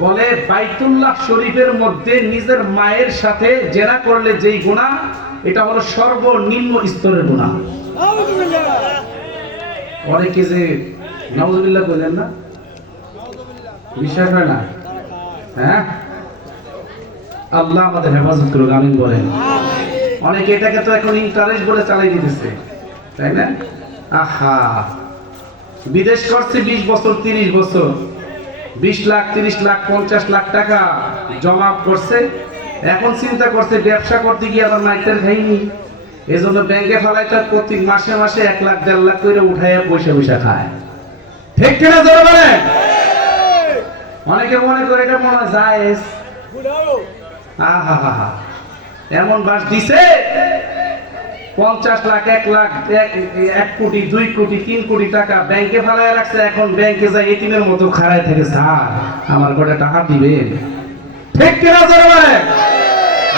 বলে বাইতুল্লাহ শরীফের মধ্যে নিজের মায়ের সাথে জেনা করলে যেই গুনাহ, এটা হলো সর্বনিম্ন স্তরের গুনাহ। অনেকে যে নাউযুবিল্লাহ বলেন না, বিশ্বাস হয় না? হ্যাঁ, আল্লাহ আমাদের হেফাজত করুক, আমিন বলেন। অনেকে এটাকে তো এখন ইন্টারেস্ট বলে চালাই দিতেছে, তাই না? আহা, বিদেশ করছে 20 বছর 30 বছর, 20 লাখ 30 লাখ 50 লাখ টাকা জমা করছে। এখন চিন্তা করছে ব্যবসা করতে গিয়ে আবার নাইতের খাইনি, এই জন্য ব্যাংকে ফেলাইতে প্রতি মাসে মাসে 1 লাখ 1.5 লাখ করে উঠাইয়া পয়সা পয়সা খায়। ঠিক কিনা জোরে বলেন? অনেকে মনে করে এটা মনে হয় জায়েজ। আহা, এমন বাস দিছে 50 লাখ 1 লাখ 1 কোটি 2 কোটি 3 কোটি টাকা ব্যাংকে ফেলায় রাখছে। এখন ব্যাংকে যায় এতিমের মতো খাড়ায় থেকে, স্যার আমার কটা টাকা দিবেন। ঠিক কিনা জোরে বলেন?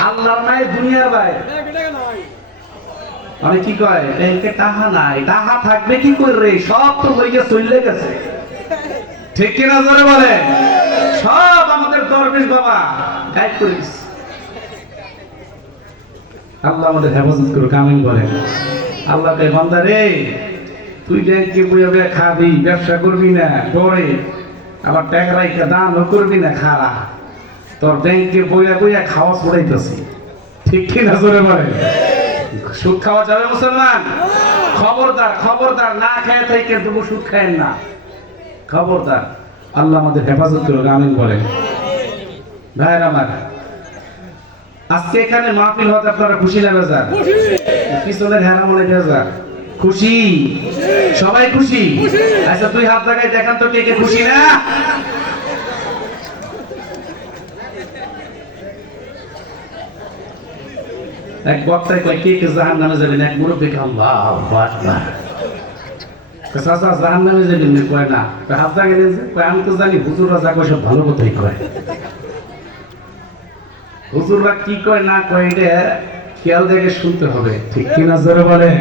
আল্লাহর নাই দুনিয়ার ভাই। মানে কি কয় ব্যাংকে টাকা নাই, টাকা থাকবে কি করে? সব তো বইকে চলে গেছে। ঠিক কিনা জোরে বলেন? সব আমাদের দরবেশ বাবা গায়েব করে দিচ্ছে। আল্লাহ আমাদের হেফাজত করুক, আমিন বলেন। আল্লাহ কে বান্দা রে, তুই ব্যাংকে বইয়া খাবি, ব্যবসা করবি না ডরে, আবার টাকা রাইখা দানও করবি না খারা, তোর ব্যাংকে বইয়া খাওয়া ছড়াইতেছি। ঠিক কিনা জোরে বলেন? সুদ খাওয়া যাবে মুসলমান? খবরদার খবরদার, না খেয়ে থেকে তবু সুদ খায়েন না, খবরদার। আল্লাহ আমাদের হেফাজত করুক, আমিন বলেন। ভাইরা আমার, আজকে এখানে মাহফিল হতে আপনারা খুশি না বেজার? পিছনের হেরা মনে বেজার? খুশি? সবাই খুশি? আচ্ছা, 2 হাত লাগাই দেখান তো কে কে খুশি না? এক বক্তায় কয় কে কে জাহান্নামে যাবেন, এক মুরব্বী কে আল্লাহু আকবার। চাচা জাহান্নামে যাবেন না? কয় না। হাত লাগাই দেন। কয় আমি তো জানি হুজুররা যা কয় সব ভালো কথাই কয়। হুজুররা কি কয় না কয় এটা খেয়াল দেখে শুনতে হবে। ঠিক কিনা জোরে বলেন?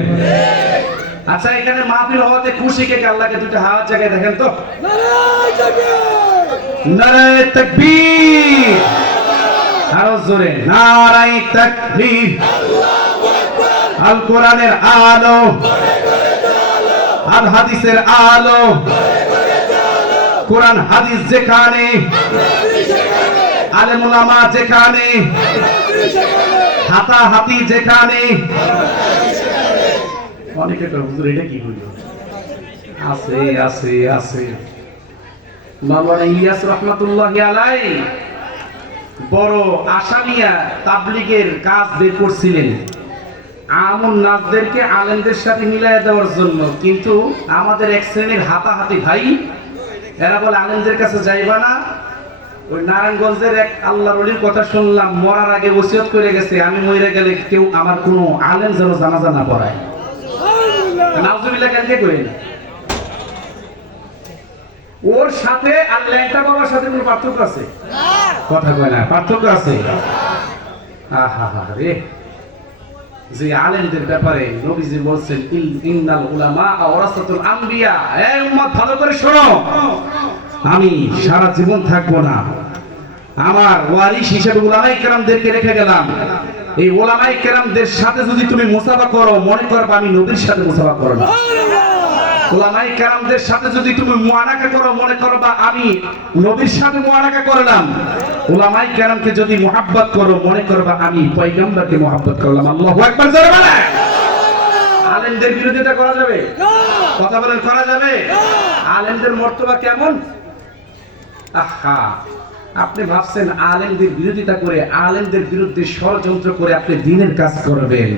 আচ্ছা, এখানে মাহফিল হওয়াতে খুশি কে কে? আল্লাহকে 2টা হাত জায়গায় দেখেন তো। নারায়ে তাকবীর, আরো জোরে নারায়ে তাকবীর। আল কোরআনের আলো, আল হাদিসের আলো, কোরআন হাদিস যেখানে, আলেম ওলামা যেখানে, হাতাহাতি যেখানে। অনেকে তো হুজুর এটা কি হইল? আছে আছে আছে। মাওলানা ইলিয়াস রাহমাতুল্লাহি আলাইহি বড় আশা নিয়ে তাবলীগের কাজ বের করছিলেন, আমুন নাসদেরকে আলেমদের সাথে মিলাইয়া দেওয়ার জন্য। কিন্তু আমাদের এক শ্রেণীর হাতাহাতি ভাই, এরা বলে আলেমদের কাছে যাইবা না। ওই নারায়ণগঞ্জের এক আল্লাহর ওলির কথা শুনলাম, মরার আগে ওসিয়ত করে গেছে, আমি মরে গেলে কেউ আমার কোনো আলেম যেন জানাজা না পড়ায়। নাউজুবিল্লাহ কেন করেন? ওর সাথে আর ল্যাংটা বাবার সাথে কোনো পার্থক্য আছে? কথা কয় না, পার্থক্য আছে। আহা রে, যে আলেমদের ব্যাপারে নবীজি বলছেন ইন্নাল উলামা ওয়ারাসাতুল আম্বিয়া। এই উম্মত ভালো করে শোনো, আমি সারা জীবন থাকবো না, আমার ওয়ারিস হিসেবে উলামায়ে কেরামদেরকে রেখে গেলাম। এই উলামায়ে কেরামদের সাথে যদি তুমি মুসাফা করো, মনে করবে আমি নবীর সাথে মুসাফা করো না। উলামায়ে কেরামদের সাথে যদি তুমি মুআনাকা করো, মনে করবা আমি নবীর সাথে মুআনাকা করলাম। উলামায়ে কেরামকে যদি মুহাব্বত করো, মনে করবা আমি পয়গম্বরকে মুহাব্বত করলাম। আল্লাহু আকবার জোরে বলেন। আলেমদের বিরোধিতা করা যাবে? কথা বলেন, করা যাবে? আলেমদের মর্তবা কেমন? আহা, আপনি ভাবছেন আলেমদের বিরোধিতা করে, আলেমদের বিরুদ্ধে ষড়যন্ত্র করে আপনি দ্বীনের কাজ করবেন?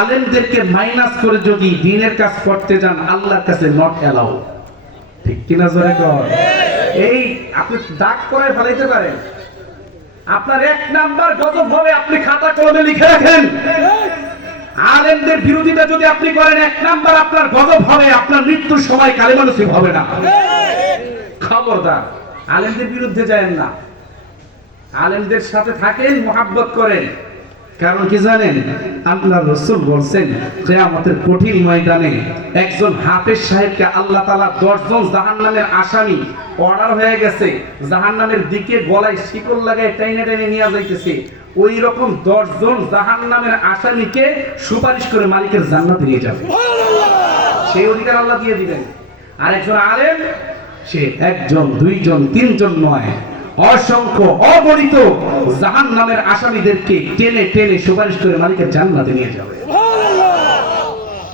আলেমদেরকে মাইনাস করে যদি দ্বীনের কাজ করতে যান, আল্লাহর কাছে নট অ্যালাউ। ঠিক কিনা জোরে কর? এই আপনি দাগ করে ফেলাইতে পারেন। আপনার 1 নাম্বার গজব হবে, আপনি খাতা কলমে লিখে রাখেন। আলেমদের বিরোধিতা যদি আপনি করেন, 1 নাম্বার আপনার গজব হবে, আপনার মৃত্যুর সময় কালেমা নসিব হবে না। খবরদার, আলেমদের বিরুদ্ধে যায়েন না, আলেমদের সাথে থাকেন, মুহাব্বত করেন। কারণ কি জানেন, আল্লাহ রাসূল বলছেন কিয়ামতের কঠিন ময়দানে একজন হাফেজ সাহেবকে আল্লাহ তাআলা 10 জন জাহান্নামের আসামি অর্ডার হয়ে গেছে জাহান্নামের দিকে গলায় শিকল লাগায় টেনে টেনে নিয়ে যাইতেছে, ওই রকম 10 জন জাহান্নামের আসামিকে সুপারিশ করে মালিকের জান্নাতে নিয়ে যাবে। সেই অধিকার আল্লাহ দিয়ে দিবেন। আর একজন আলেম সে একজন, দুইজন, তিনজন নয়, অসংখ্য অগণিত জাহান্নামের আসামিদেরকে টেনে টেনে সুপারিশ করে মালিকের জান্নাতে নিয়ে যাবে।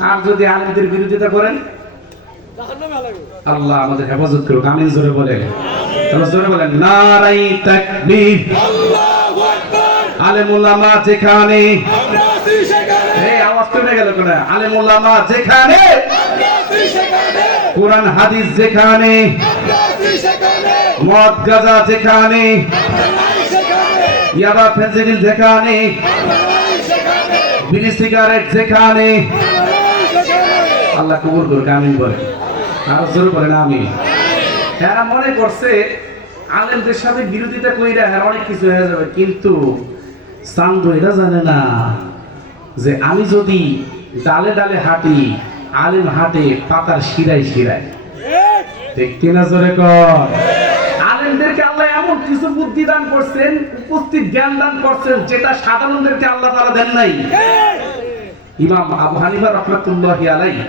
আর যদি আলেমদের বিরোধিতা করেন, আল্লাহ আমাদের হেফাজত করুক। আমিন জোরে বলেন, জোরে বলেন নারাই তাকবীর। আল্লাহু আকবার। আলেম উলামা যেখানে, এই আওয়াজ কেন গেল কেন? আলেম উলামা যেখানে, কোরআন হাদিস যেখানে, মদ গাঁজা যেখানে, ইয়াবা ফেন্সিডিল যেখানে, বিড়ি সিগারেট যেখানে, আল্লাহ কবুল করুক। আমিন বলেন, আর জোরে বলেন আমিন। এরা মনে করছে আলেমদের সাথে বিরোধিতা কইরা এরা অনেক কিছু হয়ে যাবে, কিন্তু চান্দু এটা জানে না যে আমি যদি ডালে ডালে হাঁটি, আলেম হাঁটে পাতার শিরায় শিরায়। ঠিক কিনা জোরে কর? আলেমদেরকে আল্লাহ এমন কিছু বুদ্ধি দান করছেন, উপস্থিত জ্ঞান দান করছেন, যেটা সাধারণদেরকে আল্লাহ তাআলা দেন নাই। ইমাম আবু হানিফা রাহমাতুল্লাহি আলাইহি,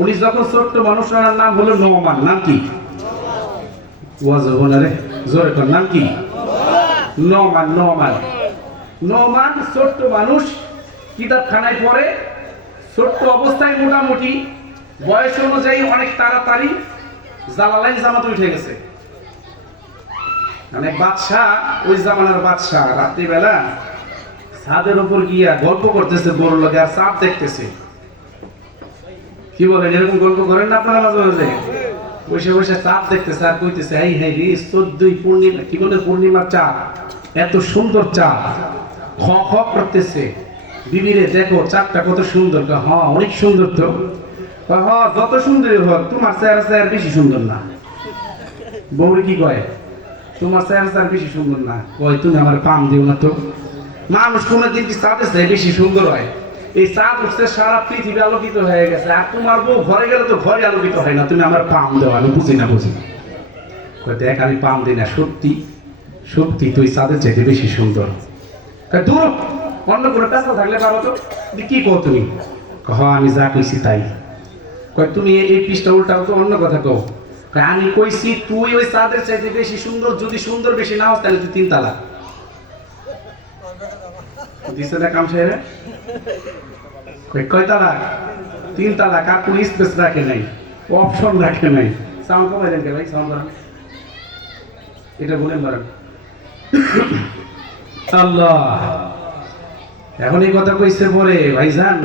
উনি যখন ছোট্ট মানুষ, ওনার নাম হলো নোমান। নাম কি? ওয়াজবনারে জোরে কর, নাম কি? নোমান। নোমান নোমান ছোট্ট মানুষ, কিতাবখানায় পড়ে, ছোট্ট অবস্থায় মোটামুটি বয়স অনুযায়ী অনেক তাড়াতাড়ি জালালাইন জামাতে উঠে গেছে। মানে বাদশাহ, ওই জামানার বাদশাহ রাত্রিবেলা ছাদের উপর গিয়া গল্প করতেছে বড় লোকে, আর চাঁদ দেখতেছে। কি বলেন, এরকম গল্প করেন না আপনারা মাঝে মাঝে? বসে বসে চাঁদ দেখতেছে আর কইতেছে, এই হ্যাঁ রে 14 পূর্ণিমা, কি বলে পূর্ণিমার চাঁদ, এত সুন্দর চাঁদ। খ খ করতেছে, বিবিরে দেখো চাঁদটা কত সুন্দর। হ্যাঁ অনেক সুন্দর তো। হ্যাঁ যত সুন্দরই হোক, তোমার চেহারা চেহারা বেশি সুন্দর না। বউরে কি কয়, তোমার চেহারা চেহারা বেশি সুন্দর না। কয় তুমি আমার পাম দিও না তো। মানুষ কোনদিন কি চাঁদের চেয়ে বেশি সুন্দর হয়? এই চাঁদ উঠছে, সারা পৃথিবী আলোকিত হয়ে গেছে, আর তোমার বউ ঘরে গেলে তো ঘরে আলোকিত হয় না। তুমি আমার পাম দেওয়া, আমি বুঝি না। দেখ আমি পাম দিই না, সত্যি সত্যি তুই চাঁদের চাইতে বেশি সুন্দর। দূর অন্য কোনো পেশা থাকলে পারো তো, কি কো তুমি? আমি যা কইছি তাই। তুমি এই পৃষ্ঠা উল্টাও তো, অন্য কথা কও। আমি কইছি তুই ওই চাঁদের চাইতে বেশি সুন্দর, যদি সুন্দর বেশি না হস তাহলে তুই 3 তালাক দিছে না। কাম সাহেব কয় তালাক? 3 তালাক। আর কোন স্পেস রাখে নাই, অপশন রাখে নাই। সাউন্ড কমাই দেন ভাই, সাউন্ড বাড়ান, এটা বলেন বাড়ান। আল্লাহ এখন এই কথা কইছে পরে ভাইজান,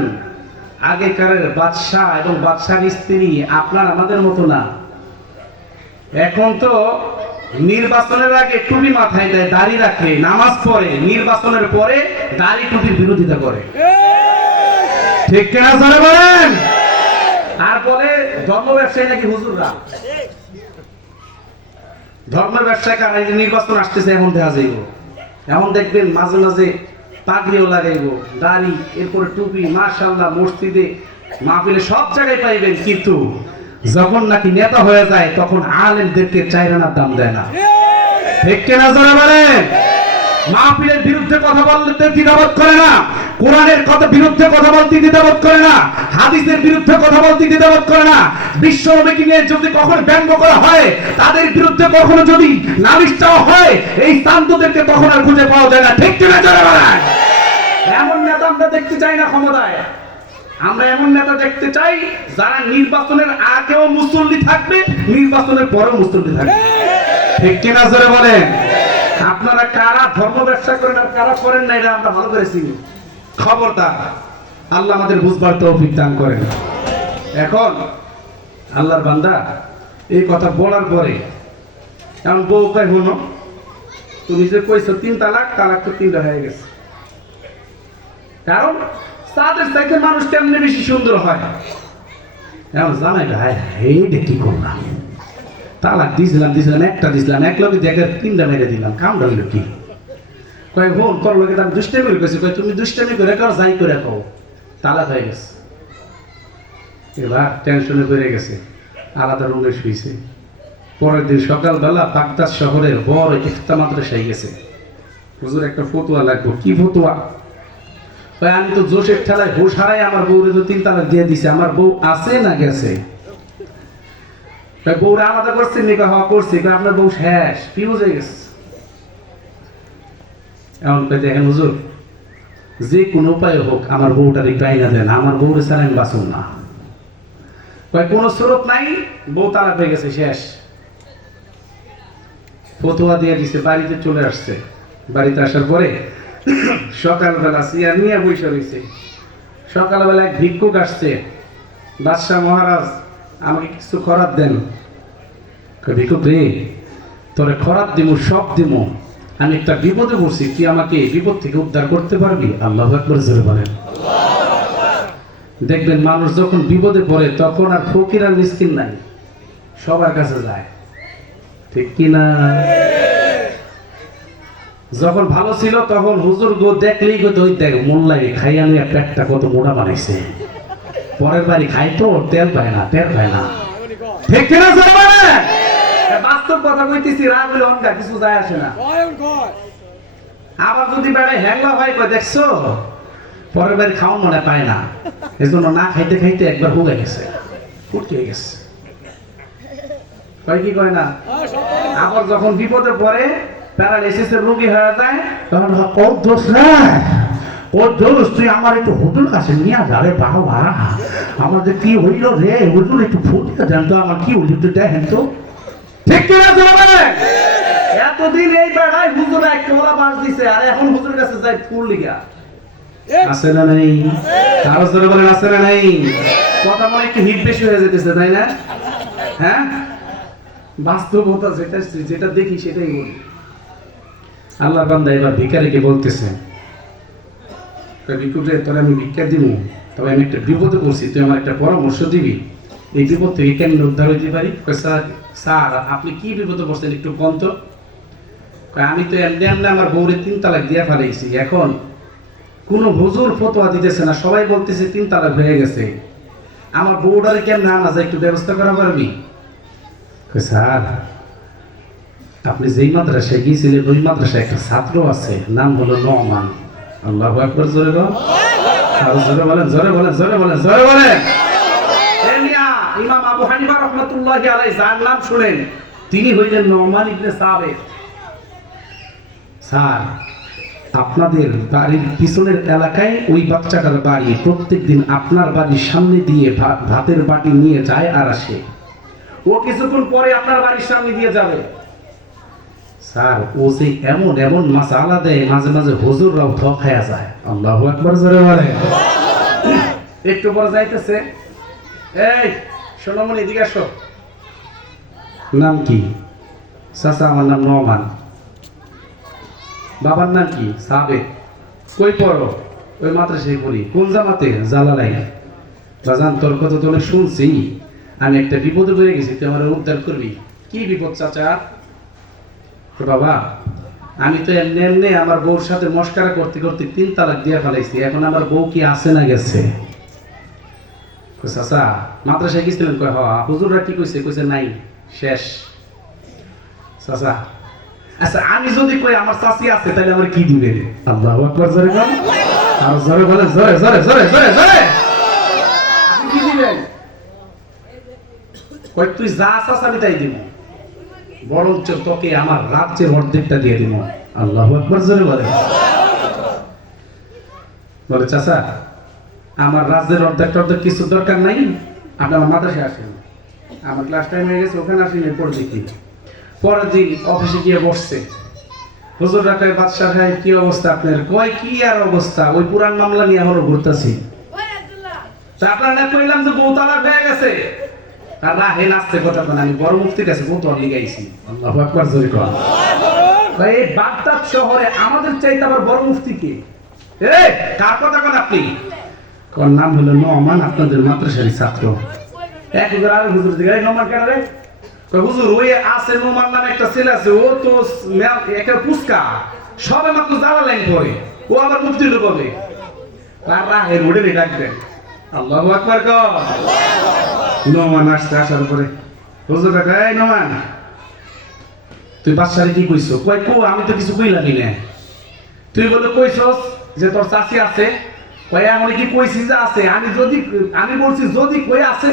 আগেকার বাদশাহ এবং বাদশার স্ত্রী আপনার আমাদের মতো না। এখন তো নির্বাচনের আগে টুপি মাথায় দেয়, দাড়ি রাখে, নামাজ পড়ে, নির্বাচনের পরে দাড়ি টুপির বিরোধিতা করে। ঠিক কিনা জোরে বলেন? আর বলে ধর্ম ব্যবসায়ী নাকি হুজুররা। ধর্মের ব্যবসায় কার? এই যে নির্বাচন আসতেছে, এখন দেখা যাইব, এখন দেখবেন মাঝে মাঝে পাগড়িও লাগাইব, দাড়ি, এরপরে টুপি, মাশাআল্লাহ মসজিদে মাহফিলে সব জায়গায় পাইবেন। কিন্তু যখন নাকি নেতা হয়ে যায়, তখন আলেমদেরকে 4 আনার দাম দেয় না। ঠিক কিনা জোরে বলেন? মাহফিলের বিরুদ্ধে কথা বলতে দ্বিধাবোধ করে না, কোরআনের কথা বিরুদ্ধে কথা বলতে দ্বিধাবোধ করে না, হাদিসের বিরুদ্ধে কথা বলতে দ্বিধাবোধ করে না। বিশ্ব নবীকে নিয়ে যদি কখনো ব্যঙ্গ করা হয়, তাদের বিরুদ্ধে কখনো যদি নালিশ চাওয়া হয়, এই শান্তদেরকে তখন আর খুঁজে পাওয়া যায় না। ঠিক কিনা জোরে বলেন? এমন নেতা আমরা দেখতে চাই না ক্ষমতায়। আমরা এমন নেতা দেখতে চাই যারা নির্বাচনের আগেও মুসল্লি থাকবে, নির্বাচনের পরেও মুসল্লি থাকবে। ঠিক কিনা জোরে বলেন? আপনারা কারা ধর্ম ব্যবসা করেন আর কারা করেন না, এটা আমরা ভালো করে চিনি। খবরদার, আল্লাহ আমাদের বুঝবার তৌফিক দান করেন। এখন আল্লাহর বান্দা এই কথা বলার পরে এমন বউ কয়, হলো তুমি যে কইছো 3 তালাক, তালাক তো 3টা হয়ে গেছে। কারণ তাদের চাইতে মানুষ কেমনে বেশি সুন্দর হয়। এখন জানাই ভাই, এইটা কি করলাম? তালাক দিয়েছিলাম, একটা দিয়েছিলাম, এক লগে দেখে 3টা মেরে দিলাম, কামটা হইল কি? কয় বোন তোর লোকে আমি দুষ্টামি করে গেছি, কয় তুমি দুষ্টামি করে কাও যাই করে কাও, তালাক হয়ে গেছে। এবার টেনশনে পড়ে গেছে, আলাদা রুমে শুয়েছে। পরের দিন সকালবেলা বাগদাদ শহরের বড় ইফতা মাদ্রাসায় গেছে। হুজুর একটা ফতোয়া লাগবে। কি ফতোয়া? আমি তো জোশের ঠেলায় হুশ হারাই আমার বউরে তো 3 তালাক দিয়ে দিছে, আমার বউ আছে না গেছে? বউরা আলাদা করছে নিকা হওয়া করছে, আপনার বউ শেষ ফিউজ হয়ে গেছে। এমন করে দেখেন হুজুর, যে কোনো উপায় হোক আমার বউটার একটু আইনা দেন, আমার বউরে ছাড়া আমি বাঁচুন না। কোনো স্রোত নাই, বউ তালাক হয়ে গেছে, শেষ। ফতোয়া দিয়ে দিছে, বাড়িতে চলে আসছে। বাড়িতে আসার পরে সকালবেলা চেয়ার নিয়ে বসে রয়েছে। সকালবেলা এক ভিক্ষুক আসছে, বাদশাহ মহারাজ আমাকে কিছু খরাত দেন। ভিক্ষুক রে, তোরে খরাত দিব, সব দিব, আমি একটা বিপদে পড়ছি, কি আমাকে বিপদ থেকে উদ্ধার করতে পারবি? আল্লাহু আকবার জোরে বলেন। দেখবেন মানুষ যখন বিপদে পড়ে তখন আর ফকির আর মিসকিন নাই, সবার কাছে যায়, ঠিক কিনা? যখন ভালো ছিল তখন হুজুর গো দেখলেই গো ওই দেখ মোল্লাই খাইয়া নিয়ে পেটটা কত মোটা বানাইছে, পরের বাড়ি খাই তো তেল পায় না, তেল পায় না, ঠিক কিনা? বাস্তব কথা কইতেছি, রাগ হইলে অনকা কিছু যায় আসে না। আবার যদি বেড়ায় হ্যাংলা হয় কয় দেখছো পরের বাড়ি খাওয়া মনে পায় না, এজন্য না খাইতে খাইতে একবার হুগে গেছে, ফুটকে গেছে, কয় কি কয় না? আবার যখন বিপদে পড়ে প্যারালাইসিসের রোগী হয়ে যায় তখন ও দোষ না, ও দোষ তুই আমার একটু হুজুর কাছে নিয়ে যাবে বাবা, আমাদের কি হইল রে হুজুর, একটু ফুটতে দেন তো, আমার কি হইল একটু দেখেন তো, ঠিক কিনা? এতদিন এই বেড়ায় হুজুর এক কোলা বাস দিছে, আর এখন হুজুরের কাছে যাই ফুল লিগা। আছে না নাই? আরো জোরে বলেন, আছে না নাই? কথা মনে একটু হিট বেশি হয়ে যেতেছে, তাই না? হ্যাঁ, বাস্তবতা যেটা যেটা দেখি সেটাই বলি। আল্লাহর বান্দা এবার ভিখারিকে বলতেছে, ভিক্ষুকে তোর আমি ভিক্ষা দিব, তবে আমি একটা বিপদে পড়ছি, তুই আমার একটা পরামর্শ দিবি, এই বিপদ থেকে কেমন উদ্ধার হইতে পারি? স্যার আপনি কি বিপদে পড়ছেন একটু কম তো। আমি তো এমনি এমনি আমার বউরে 3 তালাক দিয়ে ফেলাইছি, এখন কোনো হুজুর ফতোয়া দিতেছে না, সবাই বলতেছে 3 তালাক হয়ে গেছে, আমার বউটারে কেমন আনা যায় একটু ব্যবস্থা করা পারবি? স্যার আপনি যেই মাদ্রাসায় গিয়েছিলেন ওই মাদ্রাসায় একটা ছাত্র আছে, নাম হলো নোমান। আল্লাহু আকবার জোরে বলেন, জোরে বলেন, জোরে বলেন, জোরে বলেন, জোরে বলেন। ইমাম আবু হানিফা রাহমাতুল্লাহি আলাইহি যার নাম শুনেন, তিনি হইলেন নোমান ইবনে সাবিত। স্যার আপনাদের বাড়ির পিছনের এলাকায় ওই বাচ্চাটার বাড়ি, প্রত্যেকদিন আপনার বাড়ির সামনে দিয়ে ভাতের বাটি নিয়ে যায় আর আসে, ও কিছুক্ষণ পরে আপনার বাড়ির সামনে দিয়ে যাবে। স্যার ও যে এমন এমন মাসালা দেয়, মাঝে মাঝে হুজুররাও ঠকায়া যায়। আল্লাহু আকবার জোরে বলে। একটু পরে যাইতেছে, এই সোনামণি এদিকে আসো। নাম কি? চাচা আমার নাম নোমান। বাবার নাম কি? সাবেক। কই পড়ো? ওই মাদ্রাসায় পড়ি। কোন জামাতে? জালালাইন। বাজান তোর কথা তো অনেক শুনছি, আমি একটা বিপদে পড়ে গেছি, তুই আমার উদ্ধার করবি। কি বিপদ চাচা? বাবা আমি তো এমনি এমনি আমার বউর সাথে মস্কারা করতে করতে 3 তালাক দিয়ে ফেলাইছি, এখন আমার বউ কি আছে না গেছে? চাচা মাদ্রাসায় গেছিলেন? কয় হ্যাঁ। হুজুররা কি কইছে? কইছে নাই, শেষ। চাচা আচ্ছা আমি যদি কই আমার চাচি আছে তাহলে আমার কি দিবেন? আল্লাহু আকবার জোরে বলেন, আর জোরে বলেন, জোরে জোরে জোরে জোরে জোরে। আপনি কি দিবেন? কই তুই যা চাচা আমি তাই দিব, বরঞ্চ তোকে আমার রাজ্যের অর্ধেকটা দিয়ে দিব। আল্লাহু আকবার জোরে বলেন। বলে চাচা আমার রাজ্যের অর্ধেক কিছু দরকার নাই, আপনি আমার মাদ্রাসায় আসেন, আমার ক্লাস টাইম হয়ে গেছে, ওখানে আসেন, এরপর দেখি। পরের দিন অফিসে গিয়ে বসছে, হুজুররা কয় বাদশাহ সাহেব কি অবস্থা আপনার? কয় কি আর অবস্থা, ওই পুরান মামলা নিয়ে এখনো ঘুরতেছি। তা আপনার না কইলাম যে বউ তালাক হয়ে গেছে, আর রাহে নাচতে কথা কোন, আমি বড় মুফতির কাছে বউ তো লিগাইছি। আল্লাহু আকবার জোরে কর। ভাই এই বাগদাদ শহরে আমাদের চাইতে আবার বড় মুফতি কে? এই কার কথা কোন আপনি? কোন নাম হলো নোমান, আপনাদের মাদ্রাসার ছাত্র। এক হুজুর আর হুজুর দিকে, এই নোমান কেন রে? কয় হুজুর ওই আছে নোমান নামে একটা ছেলে আছে, ও তো একটা পুস্কা, সবে মাত্র জালালাইন পড়ে, ও আবার মুফতি হলো বলে তার রাহের উড়ে ডাকবেন আল্লাহু আকবার কর। নোমান আসতে আসার পরে হুজুর কাকা, এই নোমান তুই বাদশারে কি কইছো? কই কো আমি তো কিছু কইলাম না। তুই বলে কইছস যে তোর চাচি আছে? কই আমি কি কইছি যে আছে? আমি বলছি যদি কই আছে।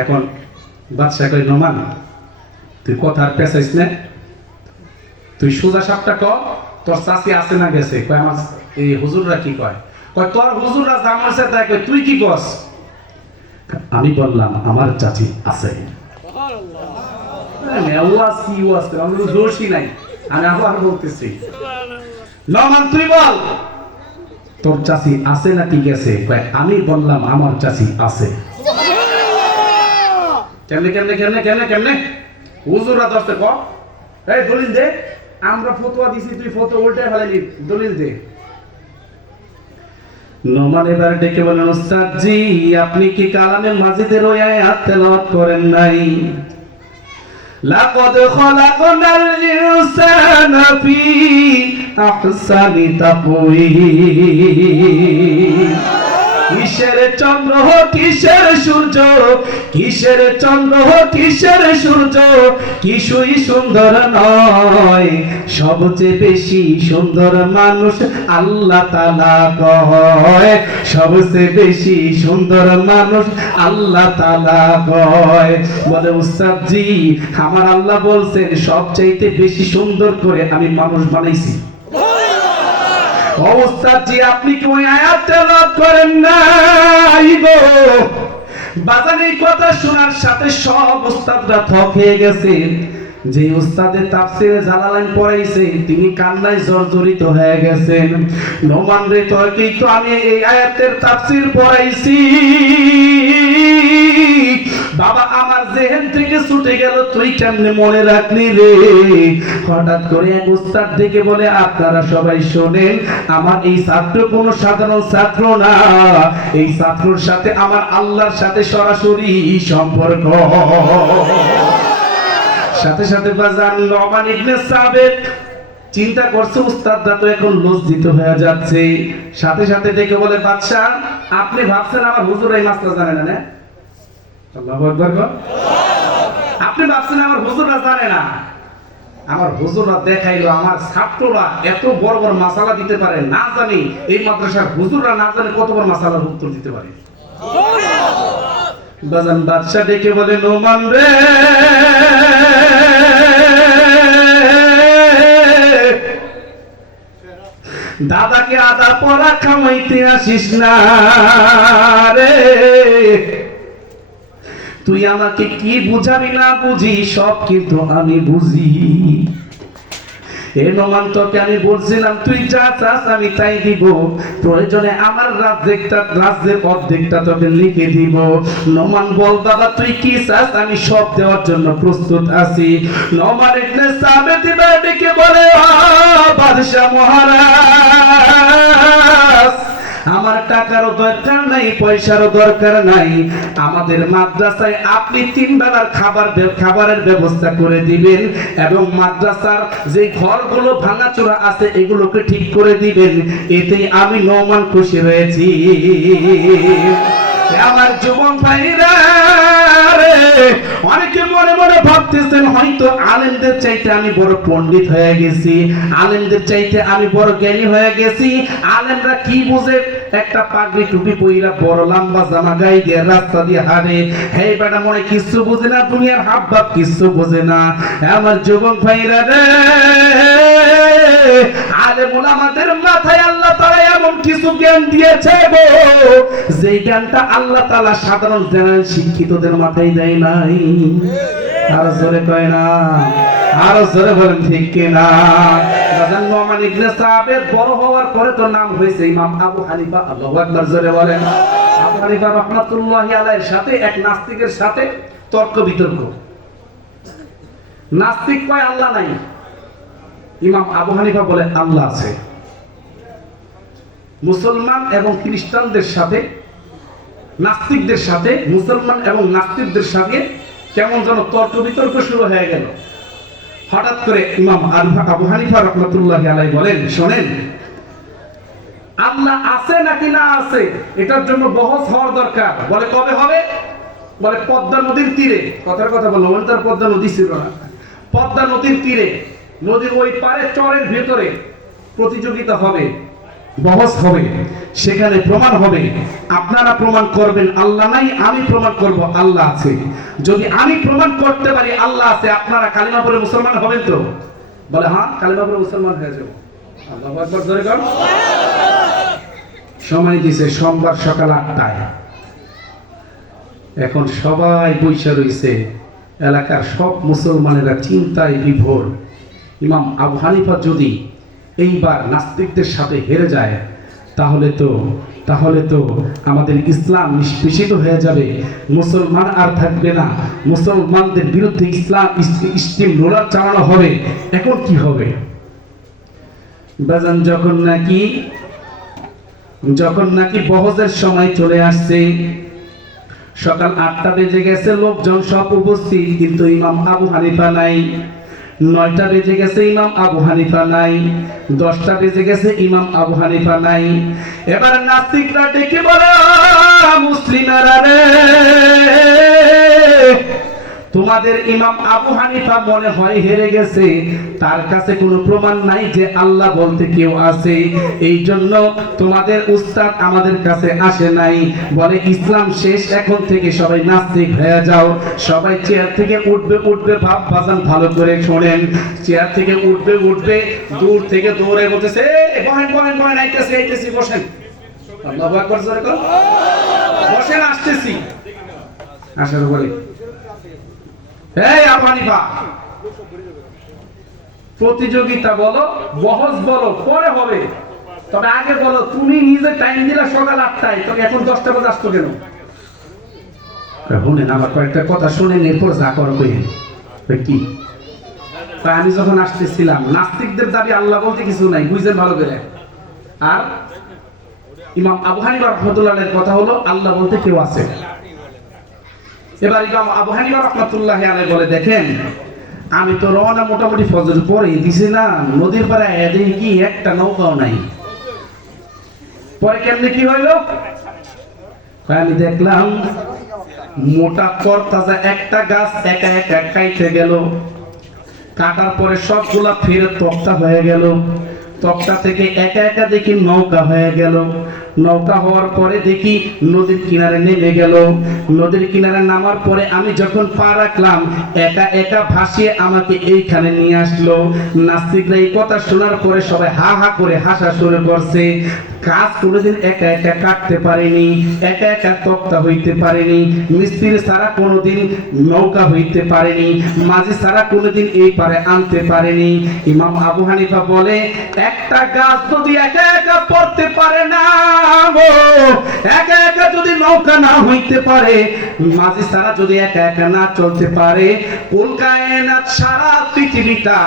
এখন বাদশা কই নোমান তুই কথা আর পেছাইস না, তুই সোজা সাপটা কর তোর চাচি আছে না গেছে? কই আমার এই হুজুররা কি কয়? কই তোর হুজুররা জামার সাথে তাই কই তুই কি কস? আমি বললাম আমার চাচি আছে। আমি আবার বলতেছি নোমান তুই বল তোর চাচি আছে নাকি গেছে? আমি বললাম আমার চাচি আছে। কেমনে কেমনে কেমনে কেমনে কেমনে হুজুররা দশটা কর, এই দলিল দে, আমরা ফতোয়া দিছি তুই ফতোয়া উল্টে ফেলাইলি, দলিল দে। নোমান এবার ডেকে বলেন উস্তাদ জি আপনি কি কালামে মাজিদের ওই আয়াত তেলাওয়াত করেন নাই? লাকাদ খলাকনাল ইনসানা ফি আহসানি তাকওয়িম। কিসের চন্দ্র কিসের সূর্য, কিসের চন্দ্র কিসের সূর্য, কিছুই সুন্দর নয়, সবচেয়ে বেশি সুন্দর মানুষ আল্লাহ তাআলা কয়, সবচেয়ে বেশি সুন্দর মানুষ আল্লাহ তাআলা কয়। বলে উস্তাদ জি আমার আল্লাহ বলছেন সবচাইতে বেশি সুন্দর করে আমি মানুষ বানাইছি। উস্তাদ জি আপনি কি ওই আয়াত তেলাওয়াত করেন নাই গো? বাজার এই কথা শোনার সাথে সব উস্তাদরা থক হয়ে গেছেন। যে উস্তাদের তাফসীরে জালালাইন পড়াইছে তিনি কান্নায় জর্জরিত হয়ে গেছেন। নোমান রে তোকেই তো আমি এই আয়াতের তাফসীর পড়াইছি বাবা, আমার জেহেন থেকে ছুটে গেল, তুই কেমনে মনে রাখলি রে? হঠাৎ করে এক উস্তাদ ডেকে বলে আপনারা সবাই শোনেন, আমার এই ছাত্র কোনো সাধারণ ছাত্র না, এই ছাত্রর সাথে আমার আল্লাহর সাথে সরাসরি সম্পর্ক। সাথে সাথে বাজান নোমান ইবনে সাবিত চিন্তা করছে উস্তাদরা তো এখন লজ্জিত হয়ে যাচ্ছে। সাথে সাথে ডেকে বলে বাদশা আপনি ভাবছেন আমার হুজুর এই মাসলা জানে না? আল্লাহু আকবার। আপনি ভাবছেন আমার হুজুররা জানে না? আমার হুজুররা দেখাইলো আমার ছাত্ররা এত বড় বড় মাসালা দিতে পারে, না জানি এই মাদ্রাসার হুজুররা না জানে কত বড় মাসালার উত্তর দিতে পারে। বাজান বাদশা ডেকে বলে নোমান রে দাদাকে আদা পড়া খামাইতে আসিস না রে, তুই আমাকে কি বুঝাবি না বুঝি সব কিন্তু আমি বুঝি। এ নোমান তোকে আমি বলছিলাম তুই যা চাস আমি তাই দিব, প্রয়োজনে আমার রাজ্যের অর্ধেকটা তোকে লিখে দিব। নোমান বল বাবা তুই কি চাস, আমি সব দেওয়ার জন্য প্রস্তুত আছি। নোমান ইবনে সাবিত ডেকে বলে ও বাদশা মহারাজ আমার টাকারও দরকার নাই, পয়সারও দরকার নাই, আমাদের মাদ্রাসায় আপনি 3 বেলার খাবারের ব্যবস্থা করে দিবেন এবং মাদ্রাসার যে ঘরগুলো ভাঙাচোরা আছে এগুলোকে ঠিক করে দিবেন, এতেই আমি নোমান খুশি হয়েছি। আমার যুবক ভাইরা রে, অনেকে মনে মনে ভাবতেছেন হয়তো আলেমদের চাইতে আমি বড় পণ্ডিত হয়ে গেছি, আলেমদের চাইতে আমি বড় জ্ঞানী হয়ে গেছি। আলেমরা কি বুঝে? একটা পাগড়ি টুপি পইরা বড় লম্বা জামা গায়ে দিয়ে রাস্তা দিয়ে হাঁটে, হে বেটা মনে কিছু বুঝে না, দুনিয়ার হাব ভাব কিছু বুঝে না। আমার যুবক ভাইরা রে, আলেম ওলামাদের মাথায় আল্লাহ তাআলা এমন কিছু জ্ঞান দিয়েছে গো, যে জ্ঞানটা আল্লাহ তাআলা সাধারণ জেনারেল শিক্ষিতদের মাথায় দেয় নাই। আর জোরে কয় না, আর জোরে বলেন ঠিক কি না? বাজান নোমান ইবনে সাবিত বড় হওয়ার পরে তো নাম হয়েছে ইমাম আবু হানিফা। আল্লাহু আকবার, জোরে বলেন। আবু হানিফা রাহমাতুল্লাহি আলাইহির সাথে এক নাস্তিকের সাথে তর্ক বিতর্ক। নাস্তিক কয় আল্লাহ নাই, ইমাম আবু হানিফা বলে আল্লাহ আছে। মুসলমান এবং খ্রিস্টানদের সাথে, নাস্তিকদের সাথে, মুসলমান এবং নাস্তিকদের সাথে কেমন যেন তর্ক বিতর্ক শুরু হয়ে গেল। হঠাৎ করে ইমাম আবু হানিফা রাহমাতুল্লাহি আলাইহি বলেন, শোনেন, আল্লাহ আছে নাকি না আছে এটার জন্য বহস হওয়ার দরকার। বলে কবে হবে? বলে পদ্মা নদীর তীরে। কথার কথা বললো, তার পদ্মা নদী ছিল না, পদ্মা নদীর তীরে, নদীর ওই পারে চরের ভেতরে প্রতিযোগিতা হবে, বহস হবে, সেখানে প্রমাণ হবে। আপনারা প্রমাণ করবেন আল্লাহ নাই, আমি প্রমাণ করব আল্লাহ আছে। যদি আমি প্রমাণ করতে পারি আল্লাহ আছে, আপনারা কালিমা পড়ে মুসলমান হবেন তো? বলে হ্যাঁ, কালিমা পড়ে মুসলমান হয়ে যাবো। আল্লাহু আকবার জোরে কর। সময় দিয়েছে সোমবার সকাল 8টায়। এখন সবাই বৈশা রয়েছে, এলাকার সব মুসলমানেরা চিন্তায় বিভোর। ইমাম আবু হানিফা যদি এইবার নাস্তিকদের সাথে হেরে যায়, তাহলে তো আমাদের ইসলাম নিষ্পেষিত হয়ে যাবে, মুসলমান আর থাকবে না, মুসলমানদের বিরুদ্ধে ইসলাম স্টিম রোলার চালানো হবে। এখন কি হবে? বাজান, যখন নাকি বহজের সময় চলে আসছে, সকাল 8টা বেজে গেছে, লোকজন সব উপস্থিত, কিন্তু ইমাম আবু হানিফা নাই। 9টা বেজে গেছে, ইমাম আবু হানিফা নাই। 10টা বেজে গেছে, ইমাম আবু হানিফা নাই। এবার নাস্তিকরা ডেকে বলে, মুসলিমেরা রে, তোমাদের ইমাম আবু হানিফা মনে হয় হেরে গেছে, তার কাছে কোনো প্রমাণ নাই যে আল্লাহ বলতে কেউ আছে, এই জন্য তোমাদের উস্তাদ আমাদের কাছে আসে নাই। বলে ইসলাম শেষ, এখন থেকে সবাই নাস্তিক হয়ে যাও। সবাই চেয়ার থেকে উঠবে, বাজান ভালো করে শোনেন, চেয়ার থেকে উঠবে, দূর থেকে দৌড়ে বলতেছে, বহেন, আইতেছি, বসেন। আল্লাহু আকবার জোরে কর। বসেন, আসতেছি। আসার পরে, এই আবু হানিফা, প্রতিযোগিতা বলো, বহস বলো, পরে হবে, তবে আগে বলো, তুমি নিজে টাইম দিলা সকাল 8টায়, তবে এখন 10টা বাজে আসতো কেন? শুনেন আমার কয়েকটা কথা, শুনেন, এরপর যা করো কইেন। কি আমি যখন আসতেছিলাম, নাস্তিকদের দাবি আল্লাহ বলতে কিছু নাই, বুঝছেন ভালো করে। আর ইমাম আবু হানিফা রাহমাতুল্লাহ আলাইহির কথা হলো আল্লাহ বলতে কেউ আছে। এবার ইমাম আবু হানিফা রাহমাতুল্লাহি আলাইহি বলে, দেখেন, আমি তো রওনা মোটামুটি ফজর পরে দিছিলাম, নদীর পাড়ে দেখি কি একটা নৌকাও নাই। পরে কেমনে কি হইলো? আমি দেখলাম মোটা তরতাজা একটা গাছ একা একা কাইতে গেল, কাটার পরে সবগুলা ফের তক্তা হয়ে গেল, তক্তা থেকে একা একা দেখি নৌকা হয়ে গেল, নৌকা হওয়ার পরে দেখি নদীর কিনারে নেমে গেল, নদীর কিনারে নামার পরে আমি যখন পা রাখলাম, একা একা ভাসিয়ে আমাকে এইখানে নিয়ে আসলো। নাস্তিকরা এই কথা শোনার পরে সবাই হা হা করে হাসা শুরু করছে। কাজ কোনোদিন একা একা কাটতে পারেনি, একা একা তক্তা হইতে পারেনি, মিস্ত্রি ছাড়া কোনোদিন নৌকা হইতে পারেনি, মাঝি ছাড়া কোনোদিন এই পারে আনতে পারেনি। ইমাম আবু হানিফা বলে, একটা গাছ যদি একা একা পড়তে পারে না, একা একা যদি নৌকা না হইতে পারে, মাঝি ছাড়া যদি একা একা না চলতে পারে, কুল কায়নাত সারা পৃথিবীটা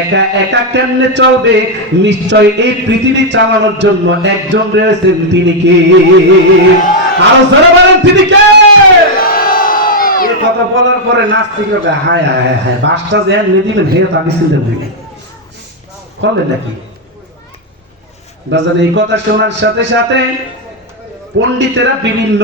একা একা কেমনে চলবে? নিশ্চয় এই পৃথিবী চালানোর জন্য একজন রয়েছেন, তিনি কে? আরো জোরে বলেন, তিনি কে? এই কথা বলার পরে নাস্তিকরা হায় হায় হায়, বাসটা যে এমনি দিবেন হে তাকে চিন্তা দিবেন করলেন নাকি? বাজার এই কথা শোনার সাথে সাথে পণ্ডিতেরা বিভিন্ন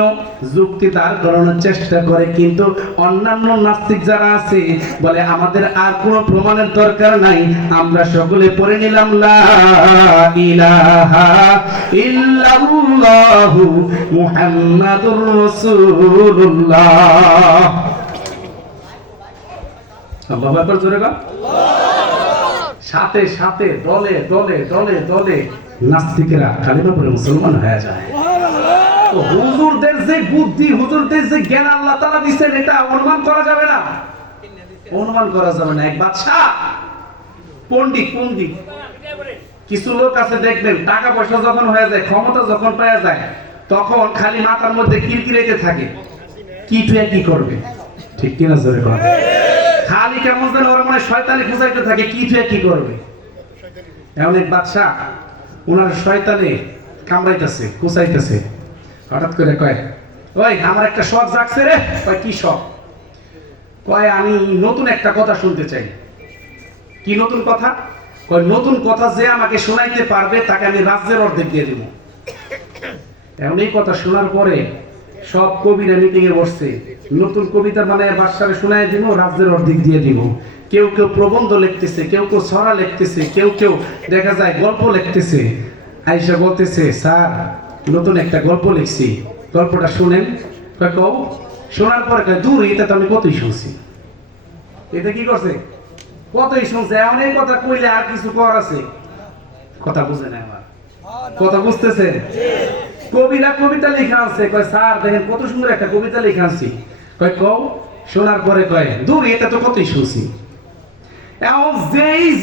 যুক্তি দাঁড় করানোর চেষ্টা করে, কিন্তু অন্যান্য নাস্তিক যারা আছে বলে আমাদের আর কোনো প্রমাণের দরকার নাই, আমরা সকলে পড়ে নিলাম লা ইলাহা ইল্লাল্লাহু মুহাম্মাদুর রাসূলুল্লাহ। আল্লাহু আকবার জোরে বল। সাথে সাথে দলে দলে দলে দলে নাস্তিকেরা কালিমা পড়ে মুসলমান হয়ে যায়। তো হুজুরদের যে বুদ্ধি, হুজুরদের যে জ্ঞান আল্লাহ তাআলা দিয়েছেন, এটা অনুমান করা যাবে না, অনুমান করা যাবে না। এক বাদশা পণ্ডিত, কিছু লোক আছে দেখবেন টাকা পয়সা যখন হয়ে যায়, ক্ষমতা যখন পাওয়া যায়, তখন খালি মাথার মধ্যে কিরকিরেতে থাকে, কি টুয়ে কি করবে, ঠিক কিনা জোরে বল। খালি কেমন যেন ওরা মনে শয়তানি খুঁজাইতে থাকে, কি টুয়ে কি করবে। এমন এক বাদশা, ওনার শয়তানে কামড়াইতেছে, কুচাইতেছে, হঠাৎ করে কয়, ওই আমার একটা শখ জাগছে রে। কয় কি শখ? কয় আমি নতুন একটা কথা শুনতে চাই। কি নতুন কথা? কয় নতুন কথা যে আমাকে শোনাইতে পারবে তাকে আমি রাজ্যের অর্ধেক দিয়ে দিব। এমন এই কথা শোনার পরে সব কবিরা মিটিং এ বসছে, নতুন কবিতা বানায় বাদশারে শোনায় দিব, রাজ্যের অর্ধেক দিয়ে দিব। কেউ কেউ প্রবন্ধ লিখতেছে, কেউ কেউ ছড়া লিখতেছে, কেউ কেউ দেখা যায় গল্প লিখতেছে। আইসা বলতেছে, স্যার নতুন একটা গল্প লিখছি, গল্পটা শুনেন। কয় কও। শোনার পরে কয় দূর, এটা তো আমি কতই শুনছি। এটা কি করছে? কতই শুনছে, অনেক কথা কইলে আর কিছু করার আছে? কথা বুঝে না আমার কথা, বুঝতেছে? কবিরা কবিতা লেখা আছে, কয় স্যার দেখেন কত সুন্দর একটা কবিতা লেখা আছে। কয় কও। শোনার পরে কয় দূর, এটা তো কতই শুনছি। এখন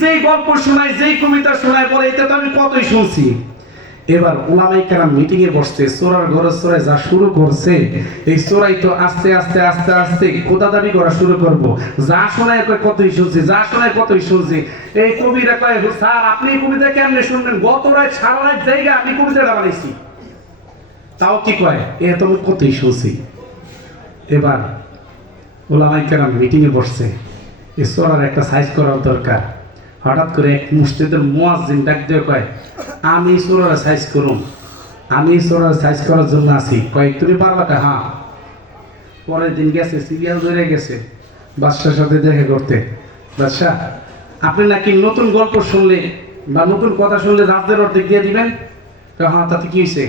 যেই গল্প শোনায়, যেই কবিতা শোনায়, বলে এটা তো আমি কতই শুনছি। এবার উলামায়ে কেরাম মিটিং এ বসছে, চোরার ঘরে চোরাই যা শুরু করছে, এই চোরাই তো আস্তে আস্তে আস্তে আস্তে খোদা দাবি করা শুরু করব। যা শোনায় কয় কতই শুনছি, যা শোনায় কতই শুনছি। এই কবিরা কয় স্যার আপনি এই কবিতা কেমনে শুনবেন? গত রাত সারা রাত জায়গা আমি কবিতাটা বানাইছি। তাও কি কয় এ তো আমি কতই শুনছি। এবার উলামায়ে কেরাম মিটিং এ বসছে, এই চোরার একটা সাইজ করার দরকার। হঠাৎ করে এক মসজিদের মুয়াজ্জিন ডাক দিয়ে কয়, আমি চোরার সাইজ করুম, আমি চোরার সাইজ করার জন্য আছি। কয় তুমি পারবা? হ্যাঁ। পরের দিন গেছে, সিরিয়াল ধরে গেছে বাদশার সাথে দেখা করতে। বাদশা আপনি নাকি নতুন গল্প শুনলে বা নতুন কথা শুনলে রাজ্যের অর্ধেক দিয়ে দিবেন। হ্যাঁ, তাতে কি হয়েছে?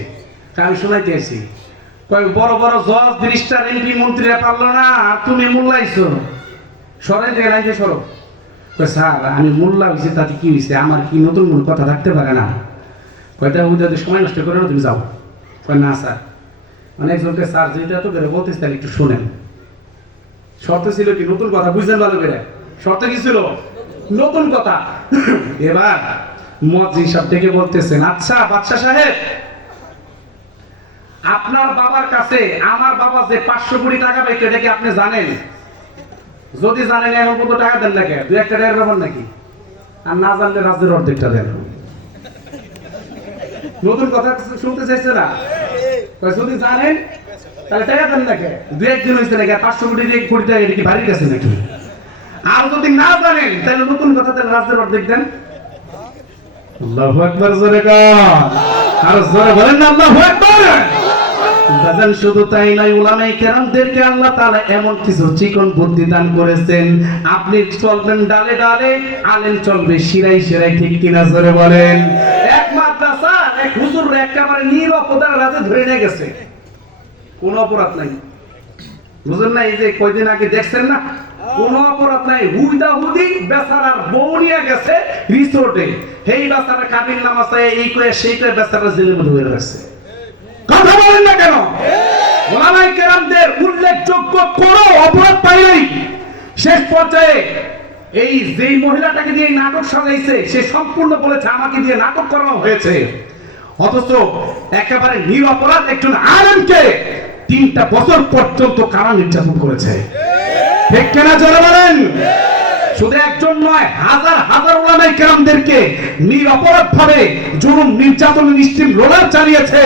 আমি শোনাইতে আছি। কয় বড় বড় জজ ব্যারিস্টার এমপি মন্ত্রীরা পারলো না, আর তুমি মোল্লাইছো, সরাই দিয়ে লাইতে সরো। স্যার আমি মোল্লা হয়েছি, তাতে কি হয়েছে? আমার কি নতুন মূল কথা থাকতে পারে না? কয়টা ওদের সময় নষ্ট করে না, তুমি যাও। কয় না স্যার, মানে একজনকে স্যার যেটা এত করে বলতেছে তাহলে একটু শোনেন। শর্ত ছিল কি? নতুন কথা বুঝলেন ভালো করে? শর্ত কি ছিল? নতুন কথা। এবার মুয়াজ্জিন সাহেব থেকে বলতেছেন, আচ্ছা বাদশা সাহেব, আপনার বাবার কাছে আমার বাবা যে 500 কোটি টাকা পাইতো, এটা কি আপনি জানেন? যদি জানেন এখন কত টাকা দেন নাকি? 2-1 টাকার ব্যাপার নাকি? আর না জানলে রাজ্যের অর্ধেকটা দেন। নতুন কথা শুনতে চাইছে না? যদি জানেন তাহলে টাকা দেন নাকি? 2-1 দিন হয়েছে নাকি? 500 কোটি টাকা এটা কি বাড়ির কাছে নাকি? আর যদি না জানেন তাহলে নতুন কথা, তাহলে রাজ্যের অর্ধেক দেন। আল্লাহু আকবার, জোরে কর, আর জোরে বলেন না আল্লাহু আকবার। শুধু তাই নয়, উলামায়ে কেরামদেরকে আল্লাহ তাআলা এমন কিছু চিকন বুদ্ধি দান করেছেন, আপনি চলবেন ডালে ডালে, আলেম চলবে শিরাই শিরাই। ঠিক কিনা জোরে বলেন? এক মাদ্রাসা এক হুজুর একেবারে নিরপরাধ রাতে ধরে নিয়ে গেছে, কোনো অপরাধ নাই। হুজুর না, এই যে কয়দিন আগে দেখছেন না, কোনো অপরাধ নাই, হুইদা হুদি বেচারার বউ নিয়ে গেছে রিসোর্টে। সেই বেচারা কাবিল নামাজ এই কয়ে সেই কয়ে বেচারা জেলের মধ্যে হয়ে গেছে। কথা বলেন না কেন? উলামায়ে কেরামদের উল্লেখযোগ্য কোনো অপরাধ পাই নাই। শেষ পর্যায়ে এই যেই মহিলাটাকে দিয়ে নাটক সাজাইছে, সে সম্পূর্ণ বলেছে আমাকে দিয়ে নাটক করানো হয়েছে। অথচ একেবারে নিরপরাধ একজন আলেমকে 3টা বছর পর্যন্ত কারা নির্যাতন করেছে। ঠিক কিনা জোরে বলেন? শুধু একজন নয়, হাজার হাজার উলামায়ে কেরামদেরকে নিরপরাধ ভাবে জুলুম নির্যাতনের স্টিম রোলার চালিয়েছে।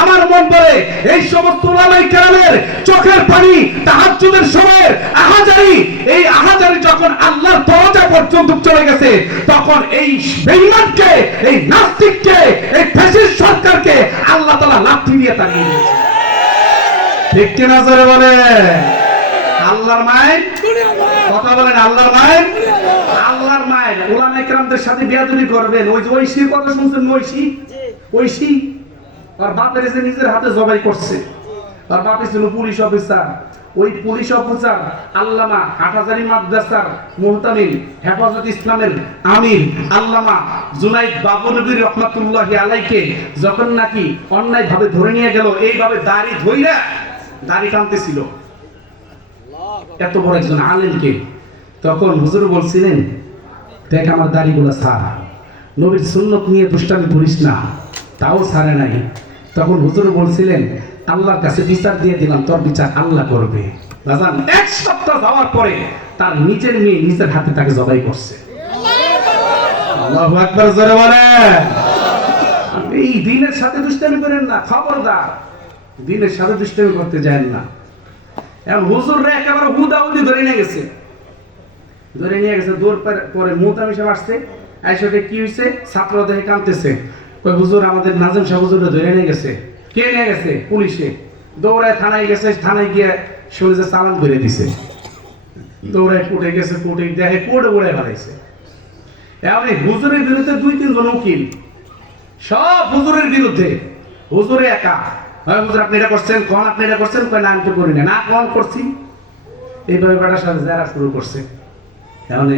আমার মন বলে এই সমস্ত উলামায়ে কেরামের চোখের পানি তাহাজ্জুদের সময়ের আহাজারি, এই আহাজারি যখন আল্লাহর দরজা পর্যন্ত চলে গেছে, তখন এই বেঈমানকে, এই নাস্তিককে, এই ফ্যাসিস্ট সরকারকে আল্লাহ তাআলা লাথি দিয়ে তাড়িয়ে দিয়েছে। ঠিক কিনা জোরে বলে? আল্লাহর মায়ের কথা বলেন, আল্লাহর মায়ের, আল্লাহর মায়ের। উলামায়ে কেরামদের সাথে বেয়াদবি করবেন। ওই যে ঐশীর কথা শুনছেন, ঐশী আর বাপের এসে নিজের হাতে জবাই করছে। আর বাপে ছিল পুলিশ অফিসার। ওই পুলিশ অফিসার আল্লামা হাটহাজারী মাদ্রাসার মুহতামিম, হেফাজত ইসলামের আমির আল্লামা জুনাইদ বাবুনবী রহমাতুল্লাহি আলাইকে যখন নাকি অন্যায় ভাবে ধরে নিয়ে গেল, এইভাবে দাড়ি ধইরা দাড়ি টানতেছিল এত বড় একজন আলেমকে, তখন হুজুর বলছিলেন, দেখ আমার দাড়িগুলো ছাড়, নবীর সুন্নত নিয়ে দুষ্টামি করিস না। তাও ছাড়ে নাই। তখন হুজুর বলছিলেন, আল্লাহর কাছে বিচার দিয়ে দিলাম, তোর বিচার আল্লাহ করবে। বাজান, 1 সপ্তাহ যাওয়ার পরে তার নিজের মেয়ে নিজের হাতে তাকে জবাই করছে। আল্লাহু আকবার, জোরে বলেন। এই দিনের সাথে দুষ্টামি করেন না, খবরদার, দিনের সাথে দুষ্টামি করতে যান না। এখন হুজুররা একেবারে হুদাহুদি ধরে নিয়ে গেছে। ধরে নিয়ে গেছে, দৌড় পরে মুহতামি সাহেব আসছে, আইসে কি হয়েছে, ছাত্র দেখে কাঁদতেছে, কই হুজুর আমাদের নাজিম সাহেব হুজুরে ধরে নিয়ে গেছে। কে নিয়ে গেছে? পুলিশে। দৌড়ায় থানায় গেছে, থানায় গিয়ে শুনে যে চালান করে দিছে। দৌড়ায় কোর্টে গেছে, কোর্টে দেখে কোর্টে উড়ায় ফেলাইছে। এখন এই হুজুরের বিরুদ্ধে 2-3 জন উকিল, সব হুজুরের বিরুদ্ধে। হুজুরে একা, হয় হুজুর আপনি এটা করছেন, কখন আপনি এটা করছেন, কয় না আমি তো করি না, না কখন করছি। এইভাবে বেটার সাথে যারা শুরু করছে। এখন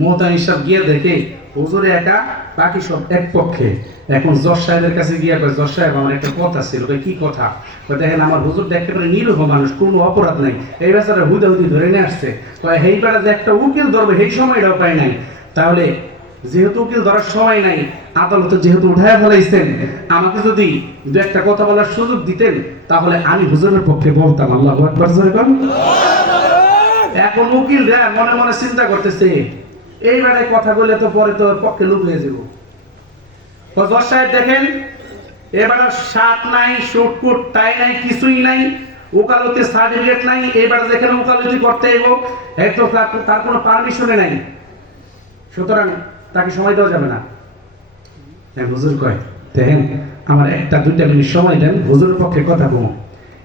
মোহতামিম সাহেব গিয়ে দেখে হুজুরে একা, বাকি সব এক পক্ষে। এখন জজ সাহেবের কাছে গিয়ে কয়, জজ সাহেব আমার একটা কথা ছিল। কি কথা? দেখেন আমার হুজুর দেখতে পারে নিরীহ মানুষ, কোনো অপরাধ নাই, এই বেচারা হুদাহুদি ধরে নিয়ে আসছে। কয় হেই বেড়া যে একটা উকিল ধরবে সেই সময়টাও পায় নাই। তাহলে যেহেতু উকিল ধরার সময় নাই, আদালতে যেহেতু উঠায় ফেলাইছেন, আমাকে যদি দু একটা কথা বলার সুযোগ দিতেন তাহলে আমি হুজুরের পক্ষে বলতাম। আল্লাহু আকবার জোরে বল। এখন উকিল মনে মনে চিন্তা করতেছে, এই বেড়ায় কথা বলে তো পরে তো পক্ষে লোক হয়ে যাবো। জজ সাহেব দেখেন এবারে শার্ট নাই, শুট কোট টাই নাই, কিছুই নাই, ওকালতি সার্টিফিকেট নাই। এবারে যেখানে ওকালতি করতে এগো এত তার কোনো পারমিশনে নাই, সুতরাং তাকে সময় দেওয়া যাবে না। হুজুর কয় দেখেন আমার 1-2 মিনিট সময় দেন, হুজুরের পক্ষে কথা বলুন।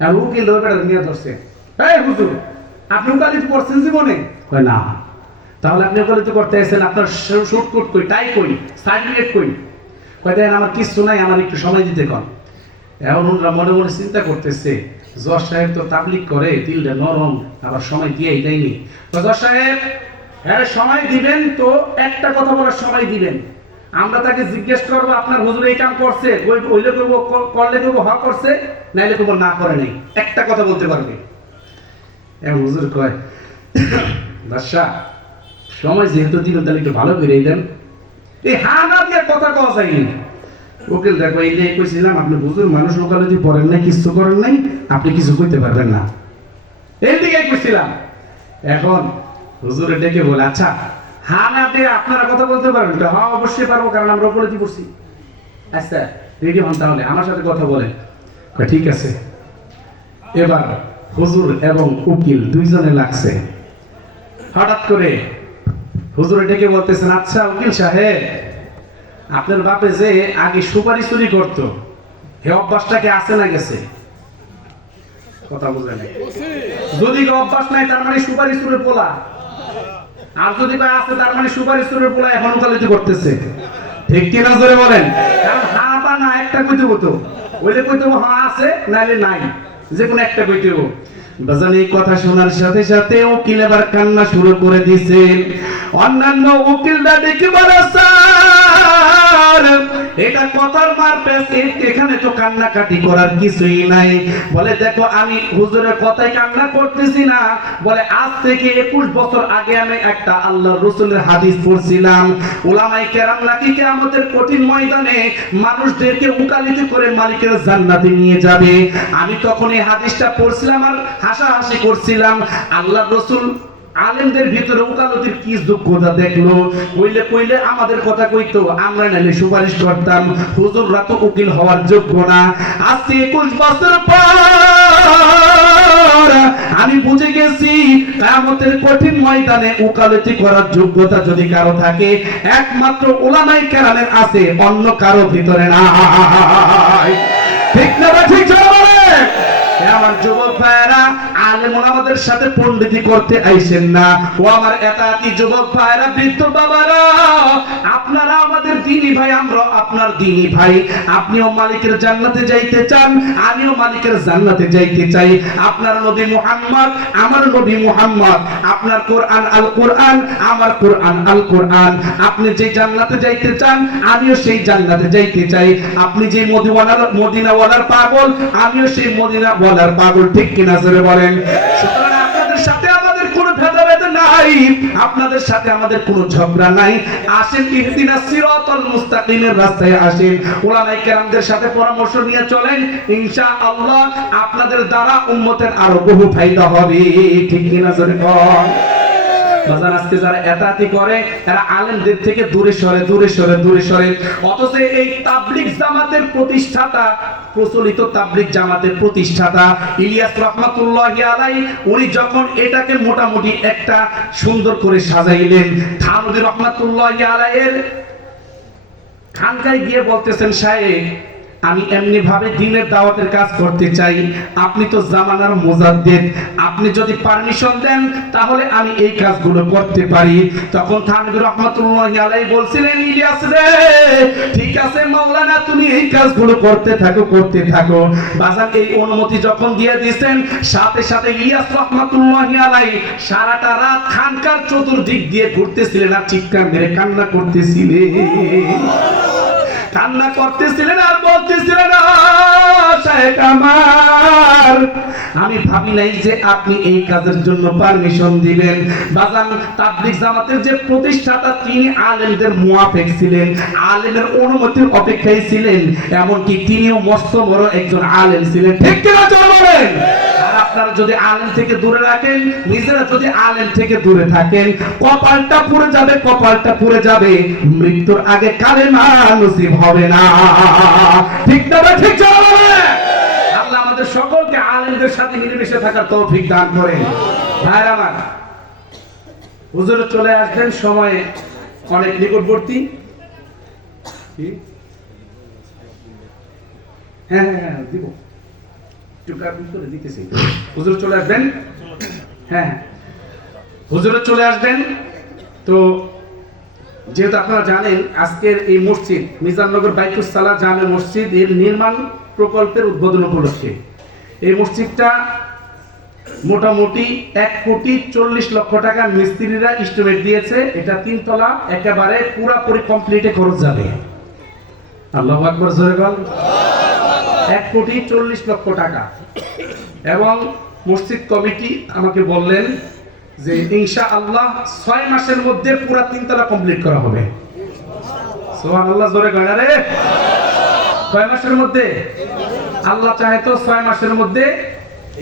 আর উকিল বেড়া নিয়ে ধরছে, এই হুজুর আপনি ওকালতি করছেন জীবনে? কয় না। তাহলে আপনি ওকালতি করতে এসেছেন, আপনার শুট কোট কই, টাই কই, সার্টিফিকেট কই? কয় দেখেন আমার কিছু নাই, আমার একটু সময় দিতে কন। এখন ওনারা মনে মনে চিন্তা করতেছে, জজ সাহেব তো তাবলিগ করে, দিলটা নরম, আবার সময় দিয়েই দেয়নি। জজ সাহেব হ্যাঁ সময় দিবেন তো, একটা কথা বলার সময় দিবেন। আমরা তাকে জিজ্ঞেস করবো আপনার হুজুর এই কাম করছে, হইলে করবো, করলে করবো হ করছে, নাইলে করবো না করে নাই, একটা কথা বলতে পারবে। এখন হুজুর কয় বাদশা সময় যেহেতু দিবেন তাহলে একটু ভালো করে দেন। এই হা না দিয়ে কথা কওয়া যায়নি। উকিল দেখো এই যে কইছিলাম আপনি হুজুর মানুষ ওকালতি পড়েন নাই, কিছু করেন নাই, আপনি কিছু কইতে পারবেন না, এই দিকে কইছিলাম। এখন হুজুরে ডেকে বলে, আচ্ছা হা না দিয়ে আপনারা কথা বলতে পারবেন? হ্যাঁ অবশ্যই পারবো, কারণ আমরা ওকালতি পড়ছি। আচ্ছা রেডি হন, তাহলে আমার সাথে কথা বলেন। ঠিক আছে। এবার হুজুর এবং উকিল দুইজনে লাগছে। হঠাৎ করে হুজুরে ডেকে বলতেছেন, আচ্ছা উকিল সাহেব আপনার বাপে যে আগে সুপারি চুরি করতো, হে অভ্যাসটাকে আছে না গেছে? কথা বুঝে নাই। যদি অভ্যাস নাই তার মানে সুপারি চুরের পোলা, আর যদি আছে তার মানে সুপারি চুরের পোলা এখন ওকালতি করতেছে। ঠিক কি না জোরে বলেন? কারণ হা বা না একটা কইতে হতো, ওইলে কইতে হবো হ্যাঁ আছে, নাইলে নাই, যে কোনো একটা কইতে হবো। বাজান এই কথা শোনার সাথে সাথে উকিল এবার কান্না শুরু করে দিছে। অন্যান্য উকিলরা ডেকে বলে, স্যার এটা কথার মারপেট, এখানে তো কান্নাকাটি করার কিছুই নাই। বলে দেখো আমি হুজুরের কথায় কান্না করতেছি না, বলে আজ থেকে 21 বছর আগে আমি একটা আল্লাহর রাসূলের হাদিস পড়ছিলাম, উলামায়ে কেরাম নাকি কিয়ামতের কঠিন ময়দানে মানুষদেরকে উকালতি করে মালিকের জান্নাতে নিয়ে যাবে। আমি তখন এই হাদিসটা পড়ছিলাম আর হাসাহাসি করছিলাম। আল্লাহর রাসূল আলেমদের ভিতরে উকালতির কি যোগ্যতা দেখলো, কইলে আমাদের কথা কইতো, আমরা নাইলে সুপারিশ করতাম। হুজুররা তো উকিল হওয়ার যোগ্য না। আজ 21 বছর পর আমি বুঝে গেছি কিয়ামতের কঠিন ময়দানে উকালতি করার যোগ্যতা যদি কারো থাকে একমাত্র উলামায়ে কেরামের আছে, অন্য কারো ভিতরে নাই। ঠিক না ঠিক বলে? আমার যুবক ভাইরা আলেম ওলামাদের সাথে পণ্ডিতি করতে আইছেন না। ও আমার এতাতি যুবক ভাইরা, বৃদ্ধ বাবারা, আপনারা আমাদের দ্বীনি ভাই, আমরা আপনার দ্বীনি ভাই। আপনিও মালিকের জান্নাতে যাইতে চান, আমিও মালিকের জান্নাতে যাইতে চাই। আপনার নবী মুহাম্মদ, আমার নবী মুহাম্মদ, আপনার কোরআন আল কোরআন, আমার কোরআন আল কোরআন। আপনি যে জান্নাতে যাইতে চান, আমিও সেই জান্নাতে যাইতে চাই। আপনি যে মদিনাওয়ালার পাগল, আমিও সেই মদিনা বলার পাগল। ঠিক কিনা জোরে বলেন? সুতরাং আপনাদের সাথে আমাদের কোনো ভেদাভেদ নাই, আপনাদের সাথে আমাদের কোনো ঝগড়া নাই। আসেন ইহদিনাস সিরাতাল মুস্তাকিমের রাস্তায় আসেন, উলামায়ে কেরামদের সাথে পরামর্শ নিয়ে চলেন, ইনশাআল্লাহ আপনাদের দ্বারা উম্মতের আরো বহু ফায়দা হবে। ঠিক কিনা জোরে বল? বাজার আজকে যারা এতাতি করে এরা আলেমদের থেকে দূরে সরে দূরে সরে দূরে সরে। অথচ এই তাবলিগ জামাতের প্রতিষ্ঠাতা, প্রচলিত তাবলিগ জামাতের প্রতিষ্ঠাতা ইলিয়াস রহমাতুল্লাহি আলাইহি, উনি যখন এটাকে মোটামুটি একটা সুন্দর করে সাজাইলেন, থানভী রহমাতুল্লাহি আলাইহির খানকায় গিয়ে বলতেছেন, সাহেব আমি এমনি ভাবে দ্বীনের দাওয়াতের কাজ করতে চাই, আপনি তো জামানার মুজাদ্দিদ, আপনি যদি পারমিশন দেন তাহলে আমি এই কাজগুলো করতে পারি। তখন থানভী রহমাতুল্লাহি আলাইহি বলছিলেন, ইলিয়াস রে ঠিক আছে মাওলানা, তুমি এই কাজগুলো করতে থাকো করতে থাকো। বাজার এই অনুমতি যখন দিয়ে দিয়েছেন, সাথে সাথে ইলিয়াস রহমাতুল্লাহি আলাইহি সারাটা রাত খানকার চতুর্দিক দিয়ে ঘুরতেছিলেন আর চিৎকার মেরে কান্না করতেছিলেন, কান্না করতেছিলেন আর বলতেছিলেন, শায়েখ আমার, আমি ভাবি নাই যে আপনি এই কাজের জন্য পারমিশন দিবেন। বাজান তাবলিগ জামাতের যে প্রতিষ্ঠাতা তিনি আলেমদের মুয়াফিক ছিলেন, আলেমের অনুমতির অপেক্ষায় ছিলেন, এমনকি তিনিও মস্ত বড় একজন আলেম ছিলেন। ঠিক কিনা বলেন? আপনারা যদি আলেম থেকে দূরে রাখেন, নিজেরা যদি আলেম থেকে দূরে থাকেন, কপালটা পুড়ে যাবে, কপালটা পুড়ে যাবে, মৃত্যুর আগে কালেমা নসিব হবে না। ঠিক না? ঠিক চলে। আল্লাহ আমাদের সকলকে আলেমদের সাথে মিলেমিশে থাকার তৌফিক দান করেন। ভাইরা আমার, হুজুর চলে আসবেন সময়ে অনেক নিকটবর্তী। হ্যাঁ হ্যাঁ হ্যাঁ দিব, হুজুর চলে আসবেন। হ্যাঁ হুজুর চলে আসবেন। তো যেহেতু আপনারা জানেন আজকের এই মসজিদ মিজাননগর বাইতুস সালাহ জামে মসজিদ এর নির্মাণ প্রকল্পের উদ্বোধন উপলক্ষে এই মসজিদটা মোটামুটি 1,40,00,000 টাকা মিস্ত্রিরা এস্টিমেট দিয়েছে। এটা 3 তলা, একেবারে পুরোপুরি কমপ্লিটে খরচ যাবে। আল্লাহু আকবার, জোরে বল। 1,40,00,000 টাকা। এবং মসজিদ কমিটি আমাকে বললেন যে ইনশাআল্লাহ 6 মাসের মধ্যে পুরো 3 তলা কমপ্লিট করা হবে। সুবহানাল্লাহ, জোরে গায় রে। 6 মাসের মধ্যে, আল্লাহ চাহে তো 6 মাসের মধ্যে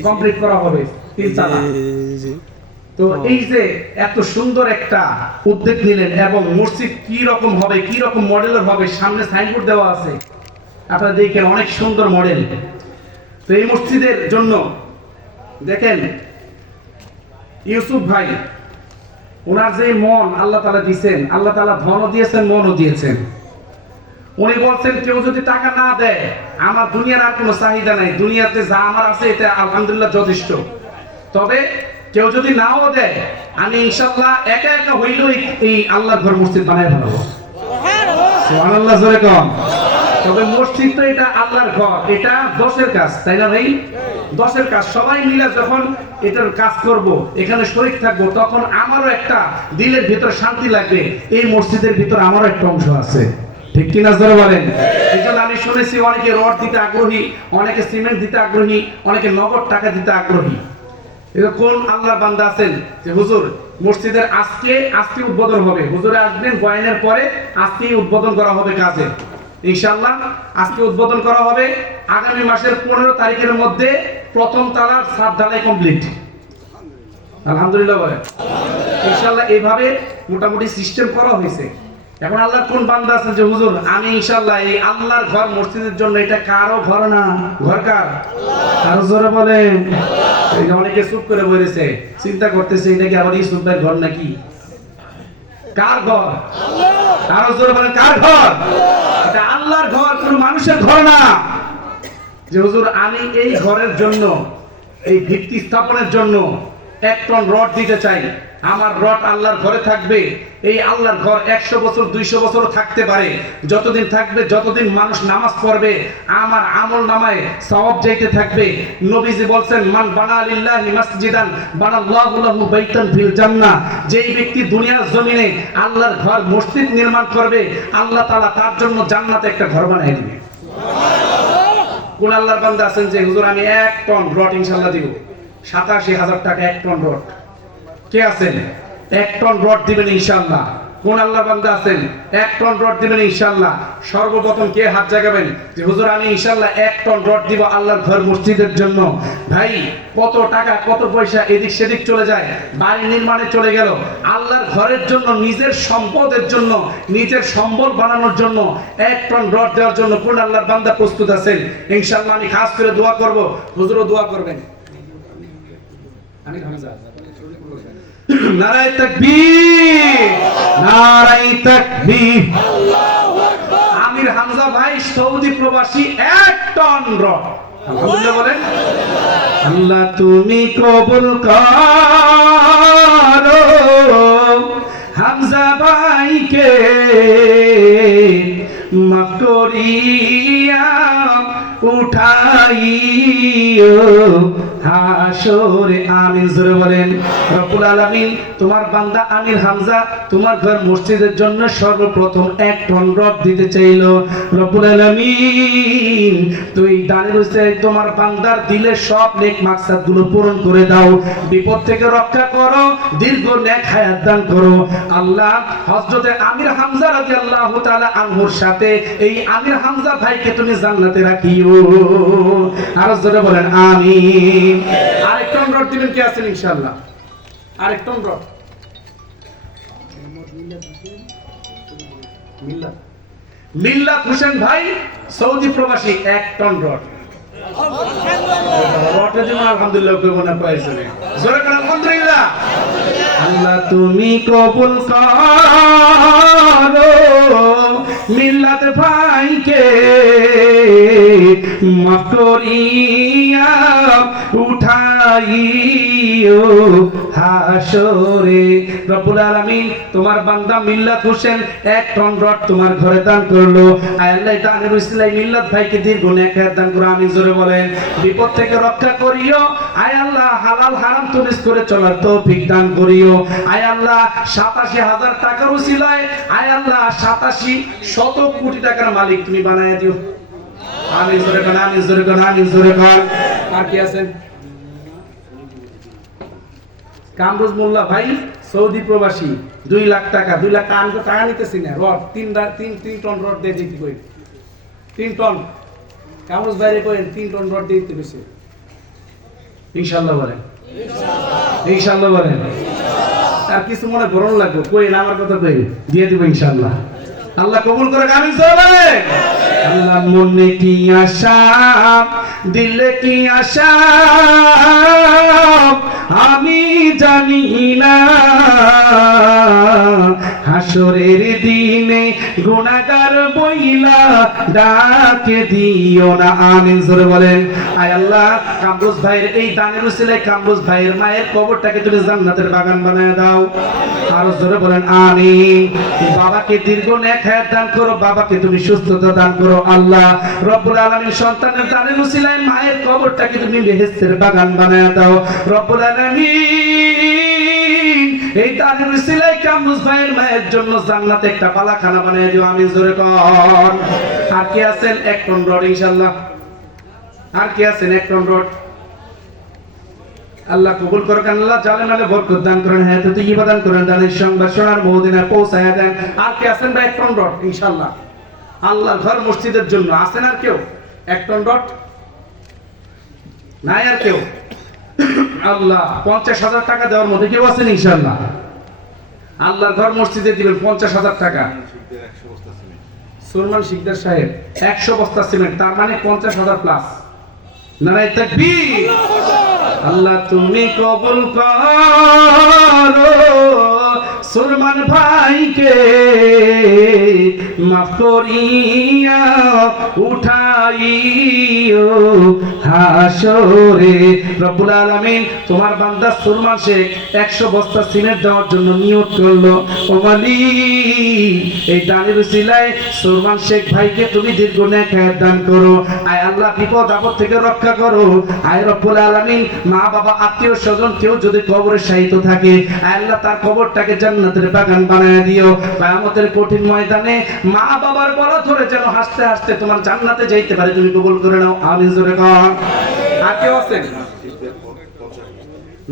কমপ্লিট করা হবে 3 তলা। তো এই যে এত সুন্দর একটা উদ্যোগ নিলেন, এবং মসজিদ কি রকম হবে, কি রকম মডেলের হবে, সামনে সাইনবোর্ড দেওয়া আছে, আপনারা দেখেন অনেক সুন্দর মডেল। তো এই মসজিদের জন্য দেখেন ইউসুফ ভাই, ওনার যে মন আল্লাহ তাআলা দিয়েছেন, আল্লাহ তাআলা ধনও দিয়েছেন, মনও দিয়েছেন। উনি বলছেন কেউ যদি টাকা না দেয়, আমার দুনিয়ার আর কোনো চাহিদা নাই, দুনিয়াতে যা আমার আছে এটা আলহামদুলিল্লাহ যথেষ্ট। তবে কেউ যদি নাও দেয়, আমি ইনশাআল্লাহ একা একা হইলেও এই আল্লাহর ঘর মসজিদ বানায় ফেলবো। সুবহানাল্লাহ, জোরে কোন। তবে মসজিদ তো এটা আল্লাহর ঘর, এটা 10-এর কাজ, তাই না ভাই? 10-এর কাজ। সবাই মিলে যখন এটার কাজ করব, এখানে শরীক থাকবো, তখন আমারও একটা দিলের ভিতর শান্তি লাগবে, এই মসজিদের ভিতর আমারও একটা অংশ আছে। ঠিক কিনা জোরে বলেন? এই জন্য আমি শুনেছি অনেকে রড দিতে আগ্রহী, অনেকে সিমেন্ট দিতে আগ্রহী, অনেকে নগদ টাকা দিতে আগ্রহী। এরকম আল্লাহর বান্দা আছেন যে হুজুর মসজিদের আজকে উদ্বোধন হবে, হুজুরে আসবেন বয়ানের পরে, আজকেই উদ্বোধন করা হবে কাজে ইনশাআল্লাহ। আজকে উদ্বোধন করা হবে, আগামী মাসের 15 তারিখের মধ্যে প্রথম তলার ছাদ ঢালাই কমপ্লিট। আলহামদুলিল্লাহ বলে ইনশাআল্লাহ। এইভাবে মোটামুটি সিস্টেম করা হয়েছে। এখন আল্লাহর কোন বান্দা আছেন যে হুজুর আমি ইনশাআল্লাহ এই আল্লাহর ঘর মসজিদের জন্য, এটা কারো ঘর না, ঘর কার? আরো জোরে বলেন। এই যে অনেকে চুপ করে বলেছে, চিন্তা করতেছে এটা কি আবার ইউসুফ ভাইয়ের ঘর নাকি? কার ঘর? আরো জোরে বলেন, কার ঘর? এটা আল্লাহর ঘর, কোন মানুষের ঘর না। যে হুজুর আমি এই ঘরের জন্য, এই ভিত্তি স্থাপনের জন্য 1 টন রড দিতে চাই, আমার রড আল্লাহর ঘরে থাকবে। এই আল্লাহর ঘর 100 বছর 200 বছরও থাকতে পারে, যতদিন থাকবে, যতদিন মানুষ নামাজ পড়বে, আমার আমল নামায় সওয়াব যাইতে থাকবে। নবীজি বলছেন মান বানা লিল্লাহি মাসজিদান বানাল্লাহু লাহু বাইতান ফিল জান্নাহ, যেই ব্যক্তি দুনিয়ার জমিনে আল্লাহর ঘর মসজিদ নির্মাণ করবে, আল্লাহ তাআলা তার জন্য জান্নাতে একটা ঘর বানিয়ে দিবে। কোন আল্লাহর বান্দা আছেন যে হুজুর আমি 1 টন রড ইনশাআল্লাহ দিব, 87,000 টাকা 1 টন রড? কে আছেন? 1 টন রড দিবেন ইনশাআল্লাহ। কোন আল্লাহ বান্দা আছেন 1 টন রড দিবেন ইনশাআল্লাহ? সর্বপ্রথম কে হাত জাগাবেন যে হুজুর আমি ইনশাআল্লাহ 1 টন রড দিব আল্লাহর ঘর মসজিদের জন্য? ভাই কত টাকা কত পয়সা এদিক সেদিক চলে যায়, বাড়ি নির্মাণে চলে গেল, আল্লাহর ঘরের জন্য নিজের সম্পদের জন্য নিজের সম্বল বানানোর জন্য 1 টন রড দেওয়ার জন্য কোন আল্লাহর বান্দা প্রস্তুত আছেন? ইনশাআল্লাহ আমি খাস করে দোয়া করব, হুজুরও দোয়া করবেন। আমি হামজা নারায়ে তাকবীর, নারায়ে তাকবীর, আল্লাহু আকবার। আমির হামজা ভাই সৌদি প্রবাসী 1 টন রড। আলহামদুলিল্লাহ বলেন। আল্লাহ তুমি কবুল করো হামজা ভাইকে, মাফ করিয়া উঠাইও হাসরে আমিন। জোরে বলেন। রব্বুল আলামিন তোমার বান্দা আমির হামজা তোমার ঘর মসজিদের জন্য সর্বপ্রথম 1 টন রড দিতে চাইলো। রব্বুল আলামিন তুই দানের উসিলায় তোমার বান্দার দিলে সব নেক মাকসাদ গুলো পূরণ করে দাও, বিপদ থেকে রক্ষা করো, দীর্ঘ নেক হায়াত দান করো। আল্লাহ হযরতে আমির হামজা রাদিয়াল্লাহু তাআলা আনহুর সাথে এই আমির হামজা ভাইকে তুমি জান্নাতে রাখিও। আর জোরে বলেন আমিন। আরেক টন রড দিবেন কে আছেন ইনশাআল্লাহ? আরেক টন রড মিল্লাত হোসেন ভাই সৌদি প্রবাসী 1 টন রড। রডে দিন আলহামদুলিল্লাহ কইব না পাইছে না, জোরে করে আলহামদুলিল্লাহ। আল্লাহ তুমি কবুল করো মিল্লাত ভাইকে, মাফ করিয়া উঠাইও হাসরে। রব্বুল আলামিন তোমার বান্দা মিল্লাত হোসেন 1 টন রড তোমার ঘরে দান করলো। আয় আল্লাহ দানের উসিলায় মিল্লাত ভাইকে দীর্ঘ নেক হায়াত দান করো। আমিন জোরে বলেন। বিপদ থেকে রক্ষা করিও। আয় আল্লাহ হালাল হারাম তমিজ করে চলার তৌফিক দান করিও। আয় আল্লাহ ৮৭,০০০ টাকার উসিলায় আয় আল্লাহ ৮৭ কোটি টাকার মালিক তুমি বানায় দিও। আমিন জোরে কোন, আমিন জোরে কোন, আমিন জোরে কোন। আর কি আছেন? কামরুজ মোল্লা ভাই সৌদি প্রবাসী 2 লাখ টাকা, 2 লাখ টাকা নিতেছি না, রড 3 টন রড দিয়ে দিতে কই, 3 টন কামরুজ ভাইরে কইেন 3 টন রড দিয়ে দিতে কইছে। ইনশাআল্লাহ বলেন, ইনশাআল্লাহ বলেন। আর কিছু মনে করুন লাগবে কইেন, আমার কথা কই দিয়ে দিব ইনশাআল্লাহ। আল্লাহ কবুল করে। আমিন জোরে। আল্লাহ মনে কি আশা দিলে কি আশা আমি জানি না, হাসরের দিনে গুনাহগার বইলা ডাকে দিও না। আমিন জোরে বলেন। আয় আল্লাহ কামরুজ ভাইয়ের এই দানের উসিলায় কামরুজ ভাইয়ের মায়ের কবরটাকে তুমি জান্নাতের বাগান বানায় দাও। আর জোরে বলেন আমিন। বাবাকে দীর্ঘ নেক হায়াত দান করো, বাবাকে তুমি সুস্থতা দান করো। আল্লাহ রব্বুল আলামিন সন্তানের দানের উসিলায় মায়ের কবরটাকে তুমি বেহেশতের বাগান বানায় দাও। রব্বুল আলামিন এই দানের উসিলায় কামরুজ ভাইয়ের মায়ের জন্য জান্নাতে একটা বালাখানা বানায় দিও। আমিন জোরে কর। আর কি আছেন? 1 টন রড ইনশাআল্লাহ। আর কি আছেন? 1 টন রড। আল্লাহ কবুল করুন। আল্লাহ জালে মালে বরকত দান করেন, হায়াতে তৈয়্যিবা দান করেন, দানের সংবাদ শোনার মদিনায় পৌঁছায়া দেন। আর কি আছেন ভাই? 1 টন রড ইনশাআল্লাহ আল্লাহর ঘর মসজিদের জন্য। আছেন আর কেউ 1 টন রড? নাই আর কেউ? আল্লাহ 50,000 টাকা দেওয়ার মধ্যে কেউ আছেন ইনশাআল্লাহ? আল্লাহর ঘর মসজিদে দিবেন 50,000 টাকা। সুলমান শিকদার সাহেব 100 বস্তা সিমেন্ট, তার মানে 50,000 প্লাস। নারায়ে তাকবীর। আল্লাহ তুমি কবুল করো সুলমান ভাইকে, মাফ করিয়া উঠাইও হাসরে। রব্বুল আলামিন তোমার বান্দা সুলমান শেখ 100 বস্তা সিমেন্ট দেওয়ার জন্য নিয়ত করলো। ও মালিক এই দানের উসিলায় সুলমান শেখ ভাইকে তুমি দীর্ঘ নেক হায়াত দান করো। আয় আল্লাহ বিপদ আপদ থেকে রক্ষা করো। আয় রব্বুল আলামিন মা বাবা আত্মীয় স্বজন কেউ যদি কবরে শায়িত থাকে আয় আল্লাহ তার কবরটাকে জান্নাতের বাগান বানায় দিও। কিয়ামতের কঠিন ময়দানে মা বাবার গলা ধরে যেন হাসতে হাসতে তোমার জান্নাতে যাইতে পারে, তুমি কবুল করে নাও। আমিন জোরে কর। আর কেউ আছেন?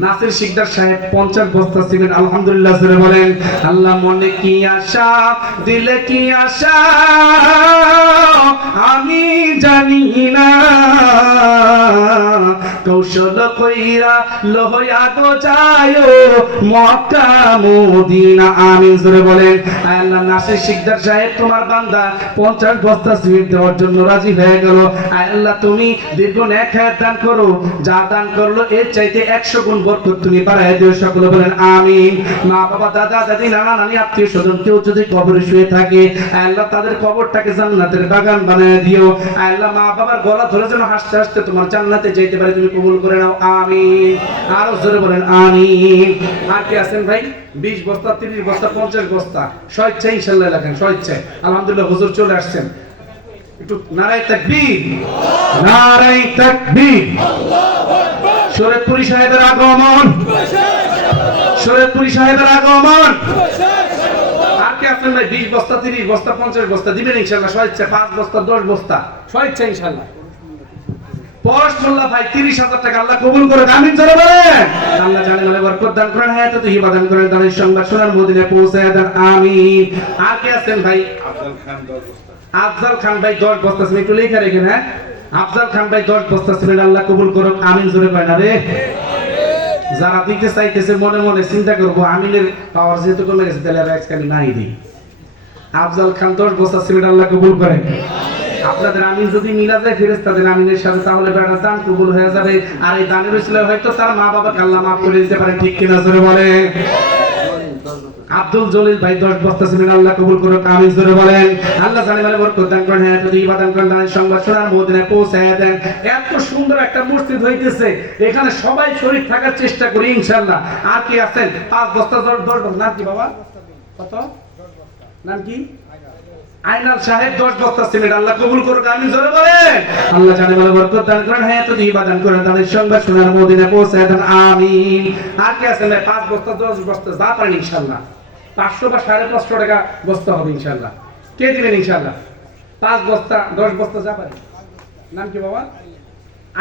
নাসির শিকদার সাহেব 50 বস্তা সিমেন্ট আলহামদুলিল্লাহ জোরে বলেন। আল্লাহ মনে কি আশা দিলে কি আশা আমি জানি না, কৌশল কইরা লহয়া গো যায় মক্কা মদিনা আমিন জোরে বলেন। আল্লাহ নাসির শিকদার সাহেব তোমার বান্দা 50 বস্তা সিমেন্ট দেওয়ার জন্য রাজি হয়ে গেল। আল্লাহ তুমি দীর্ঘ নেক হায়াত দান করো, যা দান করলো এর চাইতে 100 গুণ বরকত তুমি বাড়ায় দিও, সকলে বলেন আমিন। মা বাবা দাদা দাদি নানা নানি আত্মীয় স্বজন কেউ যদি কবরে শুয়ে থাকে আল্লাহ তাদের কবরটাকে জান্নাতের বাগান বানায় দিও। আল্লাহ মা বাবার গলা ধরে যেন হাসতে হাসতে তোমার জান্নাতে যেতে পারে তুমি কবুল করে নাও আমিন। আরো জোরে বলেন আমিন। আর কি আছেন ভাই? 20 বস্তা 30 বস্তা 50 বস্তা স্বেচ্ছায় ইনশাআল্লাহ লেখেন, স্বেচ্ছায়। আলহামদুলিল্লাহ হুজুর চলে আসছেন, একটু নারায়ে তাকবীর, নারায়ে তাকবীর। শরীয়তপুরি সাহেবের আগমন, শরীয়তপুরি সাহেবের আগমন। আর কি আছেন ভাই? 20 বস্তা 30 বস্তা 50 বস্তা দিবেন ইনশাআল্লাহ স্বেচ্ছায়, 5 বস্তা 10 বস্তা স্বেচ্ছায় ইনশাআল্লাহ। পরশমুল্লাহ ভাই 30,000 টাকা আল্লাহ কবুল করে আমিন জোরে বলেন। আল্লাহ জানে বলে বরকত দান করেন, হায়াতে তৈয়বা দান করেন, দানের সংবাদ শোনার মদিনায় পৌঁছায় দেন আমিন। আর কি আছেন ভাই? আফজাল খান 10 বস্তা, আফজাল খান ভাই 10 বস্তা সিমেন্ট একটু লেখা রেখেন। হ্যাঁ, আফজাল খান ভাই 10 বস্তা সিমেন্ট আল্লাহ কবুল করুক আমিন জোরে বলেন। আরে যারা দিতে চাইতেছে মনে মনে চিন্তা করবো আমিনের পাওয়ার যেহেতু কমে গেছে তাহলে আর একখানি নাই দিই। আফজাল খান 10 বস্তা সিমেন্ট আল্লাহ কবুল করেন। আপনাদের আমিন যদি মিলা যায় ফেরেশতাদের আমিনের সাথে তাহলে বেটা দান কবুল হয়ে যাবে। আর এই দানের উসিলা হয়তো তার মা বাবাকে আল্লাহ মাফ করে দিতে পারে, ঠিক কিনা জোরে বলেন। আব্দুল জলিল ভাই 10 বস্তা সিমেন্ট আল্লাহ কবুল করুক আমিন জোরে বলেন। আল্লাহ জানে বলে বরকত দান করেন, হায়াতে তৈয়বা দান করেন, দানের সংবাদ শোনার মদিনায় পৌঁছায় দেন। এত সুন্দর একটা মসজিদ হইতেছে, এখানে সবাই শরীক থাকার চেষ্টা করি ইনশাআল্লাহ। আর কি আছেন? 5 বস্তা 10 বস্তা। নাম কি বাবা? কত নাম কি? আইনাল সাহেব 10 বস্তা সিমেন্ট আল্লাহ কবুল করুক আমিন জোরে বলেন। আল্লাহ জানে বলে বরকত দান করেন, হায়াতে তৈয়বা দান করেন, দানের সংবাদ শোনার মদিনায় পৌঁছায় দেন আমিন। আর কি আছেন ভাই? 5 বস্তা 10 বস্তা যা পারেন ইনশাআল্লাহ। 500 বা 550 টাকা বস্তা হবে ইনশাআল্লাহ। কে দিবেন ইনশাআল্লাহ? 5 বস্তা 10 বস্তা যা পারেন। নাম কি বাবা?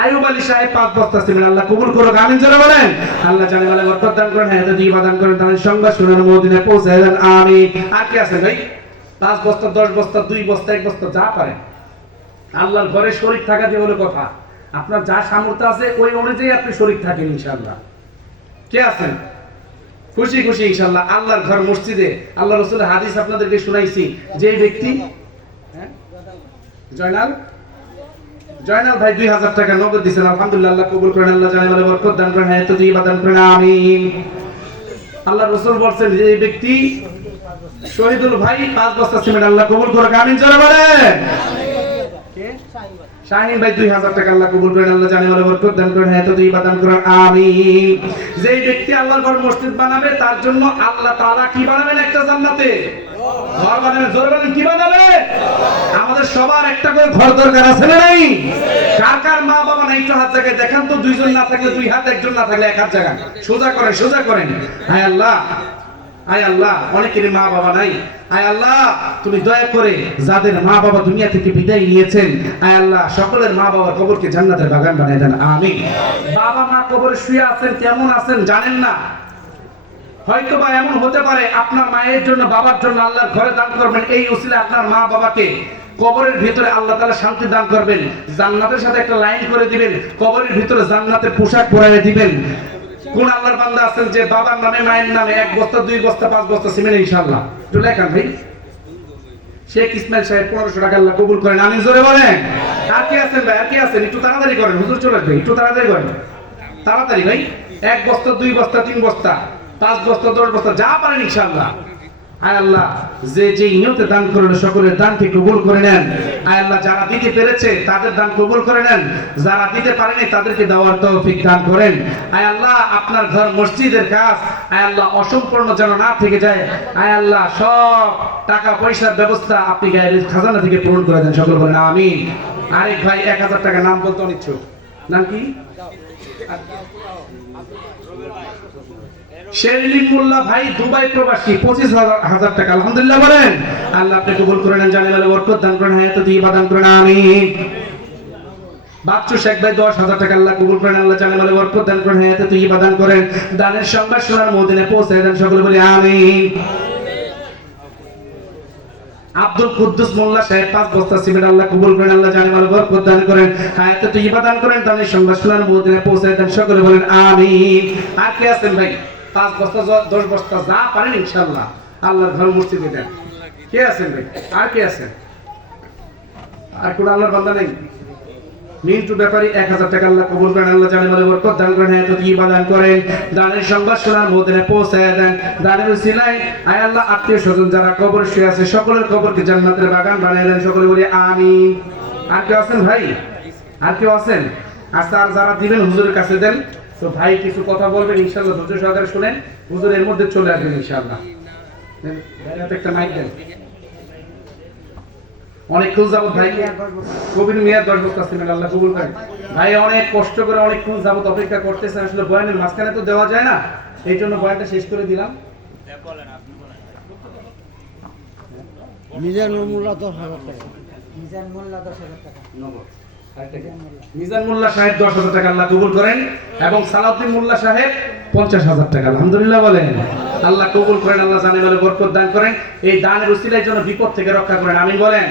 আইয়ুব আলী সাহেব 5 বস্তা সিমেন্ট আল্লাহ কবুল করুক আমিন জোরে বলেন। আল্লাহ জানে বলে বরকত দান করেন, হায়াতে তৈয়বা দান করেন, দানের সংবাদ শোনার মদিনায় পৌঁছায় দেন আমিন। আর কি আছেন ভাই? 5 বস্তা 10 বস্তা 2 বস্তা 1 বস্তা যা পারেন। আল্লাহর ঘরে শরীক থাকা দিয়ে হলো কথা। আপনার যা সামর্থ্য আছে ওই অনুযায়ী আপনি শরীক থাকেন ইনশাআল্লাহ। কে আছেন? খুশি খুশি ইনশাআল্লাহ। আল্লাহর ঘর মসজিদে আল্লাহ রাসূলের হাদিস আপনাদেরকে শুনাইছি, যে ব্যক্তি জয়নাল ভাই 2000 টাকা নগদ দিয়েছেন আলহামদুলিল্লাহ, আল্লাহ কবুল করেন। আল্লাহ জানে বলে বরকত দান করেন, হায়াতে তৈয়বা দান করেন আমিন। আল্লাহ রাসূল বলেন যে এই ব্যক্তি শহীদুল ভাই 5 বস্তা সিমেন্ট আল্লাহ কবুল করুক আমিন জোরে বলেন। কে? শাহিন ভাই 2000 টাকা আল্লাহ কবুল করেন। আল্লাহ জানে বলে বরকত দান করেন, হায়াতে তৈয়বা দান করেন আমিন। যেই ব্যক্তি আল্লাহর ঘর মসজিদ বানাবে তার জন্য আল্লাহ তাআলা কি বানাবেন? একটা জান্নাতে ঘর বানাবেন জোরে বলেন। কি বানাবে? আমাদের সবার একটা করে ঘর দরকার আছে না নাই? কার কার মা বাবা নাই একটু হাত জায়গায় দেখান তো। 2 জন না থাকলে 2 হাত, 1 জন না থাকলে 1 হাত জায়গা। সোজা করেন, সোজা করেন। হায় আল্লাহ, আয় আল্লাহ, অনেকেরই মা বাবা নাই। আয় আল্লাহ তুমি দয়া করে যাদের মা বাবা দুনিয়া থেকে বিদায় নিয়েছেন, আয় আল্লাহ সকলের মা বাবার কবরকে জান্নাতের বাগান বানিয়ে দেন আমিন। বাবা মা কবরে শুয়ে আছেন, কেমন আছেন জানেন না, হয়তো বা এমন হতে পারে আপনার মায়ের জন্য বাবার জন্য আল্লাহর ঘরে দান করবেন, এই উসিলায় আপনার মা বাবাকে কবরের ভিতরে আল্লাহ তাআলা শান্তি দান করবেন, জান্নাতের সাথে একটা লাইন করে দিবেন, কবরের ভিতরে জান্নাতের পোশাক পরাইয়ে দিবেন। কোন আল্লাহর বান্দা আছেন যে বাবার নামে মায়ের নামে 1 বস্তা 2 বস্তা 5 বস্তা সিমেন্ট ইনশাআল্লাহ একটু লেখান ভাই। শেখ ইসমাইল সাহেব 1500 টাকা আল্লাহ কবুল করেন আমিন জোরে বলেন। আর কি আছেন ভাই? আর কি আছেন? একটু তাড়াতাড়ি করেন, হুজুর চলে আসবে, একটু তাড়াতাড়ি করেন, তাড়াতাড়ি ভাই। 1 বস্তা 2 বস্তা 3 বস্তা 5 বস্তা 10 বস্তা যা পারেন ইনশাআল্লাহ। আয় আল্লাহ যে যে নিয়তে দান করলো সকলের দানকে কবুল করে নেন। আয় আল্লাহ যারা দিতে পেরেছে তাদের দান কবুল করে নেন, যারা দিতে পারেনি তাদেরকে দেওয়ার তৌফিক দান করেন। আয় আল্লাহ আপনার ঘর মসজিদের কাজ আয় আল্লাহ অসম্পূর্ণ যেন না থেকে যায়। আয় আল্লাহ সব টাকা পয়সার ব্যবস্থা আপনি গায়ের খাজানা থেকে পূরণ করে দেন, সকল বলেন আমিন। আরেক ভাই 1000 টাকা নাম বলতে অনিচ্ছুক, নাম কি? শেরলিন মোল্লা ভাই দুবাই প্রবাসী 25,000 টাকা আলহামদুলিল্লাহ বলেন। আল্লাহ আপনি কবুল করে নেন, জানে বলে বরকত দান করেন, হায়াতে তৈয়বা দান করেন আমিন। বাচ্চু শেখ ভাই 10,000 টাকা আল্লাহ কবুল করেন, আল্লাহ জানে মালে বরকত দান করেন, হায়াতে তৈয়বা দান করেন, দানের সংবাদ শোনার মদিনায় পৌঁছে দেন, সকলে বলি আমিন। আব্দুল কুদ্দুস মোল্লা সাহেব 5 বস্তা সিমেন্ট আল্লাহ কবুল করেন, আল্লাহ জানে মালে বরকত দান করেন, হায়াতে তৈয়বা দান করেন, দানের সংবাদ শোনার মদিনায় পৌঁছে দেন, সকলে বলেন আমিন। আর কে আছেন ভাই? 5 বস্তা 10 বস্তা যা পারেন ইনশাআল্লাহ আল্লাহর ঘর মসজিদে দেন। কে আছেন ভাই? আর কে আছেন? আর কোন আল্লাহর বান্দা নাই? মিন্টু ব্যাপারী 1000 টাকা আল্লাহ কবুল করেন, আল্লাহ জানে মালে বরকত দান করেন, হায়াতে তৈয়বা দান করেন, দানের সংবাদ শোনার মদিনায় পৌঁছায় দেন, দানের উসিলায় আয় আল্লাহ আত্মীয় স্বজন যারা কবরে শুয়ে আছে সকলের কবরকে জান্নাতের বাগান বানিয়ে দেন, সকলে বলি আমিন। আর কেউ আছেন ভাই? আর কেউ আছেন? আচ্ছা, আর যারা দিবেন হুজুরের কাছে দেন। তো ভাই কিছু কথা বলবেন ইনশাআল্লাহ, ধৈর্য সহকারে শুনেন, হুজুর এর মধ্যে চলে আসবেন ইনশাআল্লাহ। একটা মাইক দেন। অনেকক্ষণ যাবত ভাই কবির মিয়া 10 বস্তা সিমেন্ট আল্লাহ কবুল করেন, ভাই অনেক কষ্ট করে অনেকক্ষণ যাবত অপেক্ষা করতেছেন, আসলে বয়ানের মাঝখানে তো দেওয়া যায় না, এই জন্য বয়ানটা শেষ করে দিলাম। মিজান মোল্লা 10,000 টাকা। মিজান মোল্লা 10,000 টাকা। মিজান মোল্লা সাহেব 10,000 টাকা আল্লাহ কবুল করেন, এবং সালাউদ্দিন মোল্লা সাহেব 50,000 টাকা আলহামদুলিল্লাহ বলেন, আল্লাহ কবুল করেন, আল্লাহ জানে মালে বরকত দান করেন, এই দানের উসিলার জন্য বিপদ থেকে রক্ষা করেন, আমিন বলেন।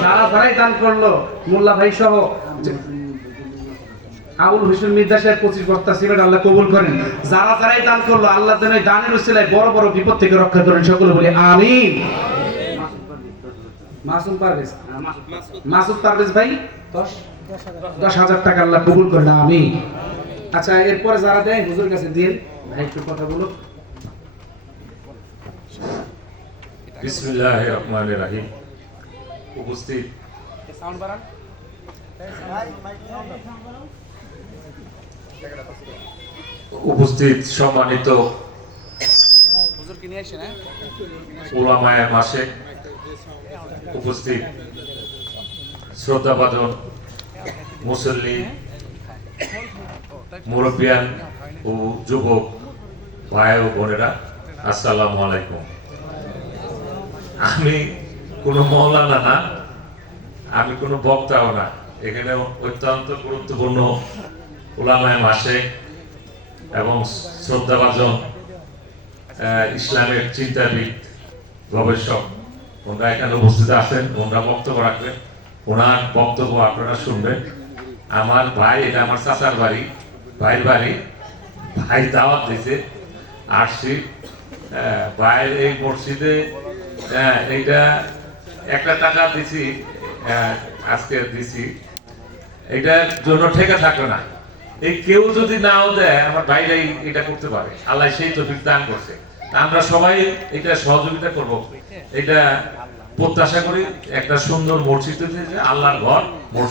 যারাই দান করলো মোল্লা ভাই সহ আবুল হোসেন মির্জা সাহেব 25 বস্তা সিমেন্ট আল্লাহ কবুল করেন, যারাই দান করলো আল্লাহ যেন এই দানের উসিলায় বড় বড় বিপদ থেকে রক্ষা করেন, সকলে বলি আমিন। মাসুম পারভেজ, মাসুদ পারভেজ ভাই 10,000 টাকা আল্লাহ কবুল করেন, আমিন। আচ্ছা, এরপরে যারা দেয় হুজুর কাছে দিন, ভাই একটু কথা বলো। বিসমিল্লাহির রহমানির রহিম। উপস্থিত সাউন্ড বাড়ান। উপস্থিত সম্মানিত হুজুর কি নিয়ে আসেন? উলামায়ে মাশায়েখ, উপস্থিত শ্রদ্ধাভাজন মুসল্লি, মুরব্বিয়ান ও যুবক ভাই ও বোনেরা, আসসালামু আলাইকুম। আমি কোনো মৌলানা না, আমি কোনো বক্তাও না, এখানে অত্যন্ত গুরুত্বপূর্ণ উলামায়ে মাশায়েখ এবং শ্রদ্ধাভাজন ইসলামের চিন্তাবিদ গবেষক ওনারা এখানে উপস্থিত আছেন, ওনারা বক্তব্য রাখবেন, ওনার বক্তব্য আপনারা শুনবেন। আমার ভাই, এটা আমার চাচার বাড়ি, ভাইয়ের বাড়ি, ভাই দাওয়াত দিয়েছে, আসছি। ভাইয়ের এই মসজিদে এইটা 1 টাকা দিছি, আজকে দিছি, এটার জন্য ঠেকে থাকবে না। এই কেউ যদি নাও দেয়, আমার ভাইরাই এটা করতে পারে, আল্লাহ সেই তৌফিক দান করছে। আমরা সবাই এটা সহযোগিতা করব, এটা প্রত্যাশা করি। একটা সুন্দর মসজিদ, আল্লাহর ঘর, মসজিদ।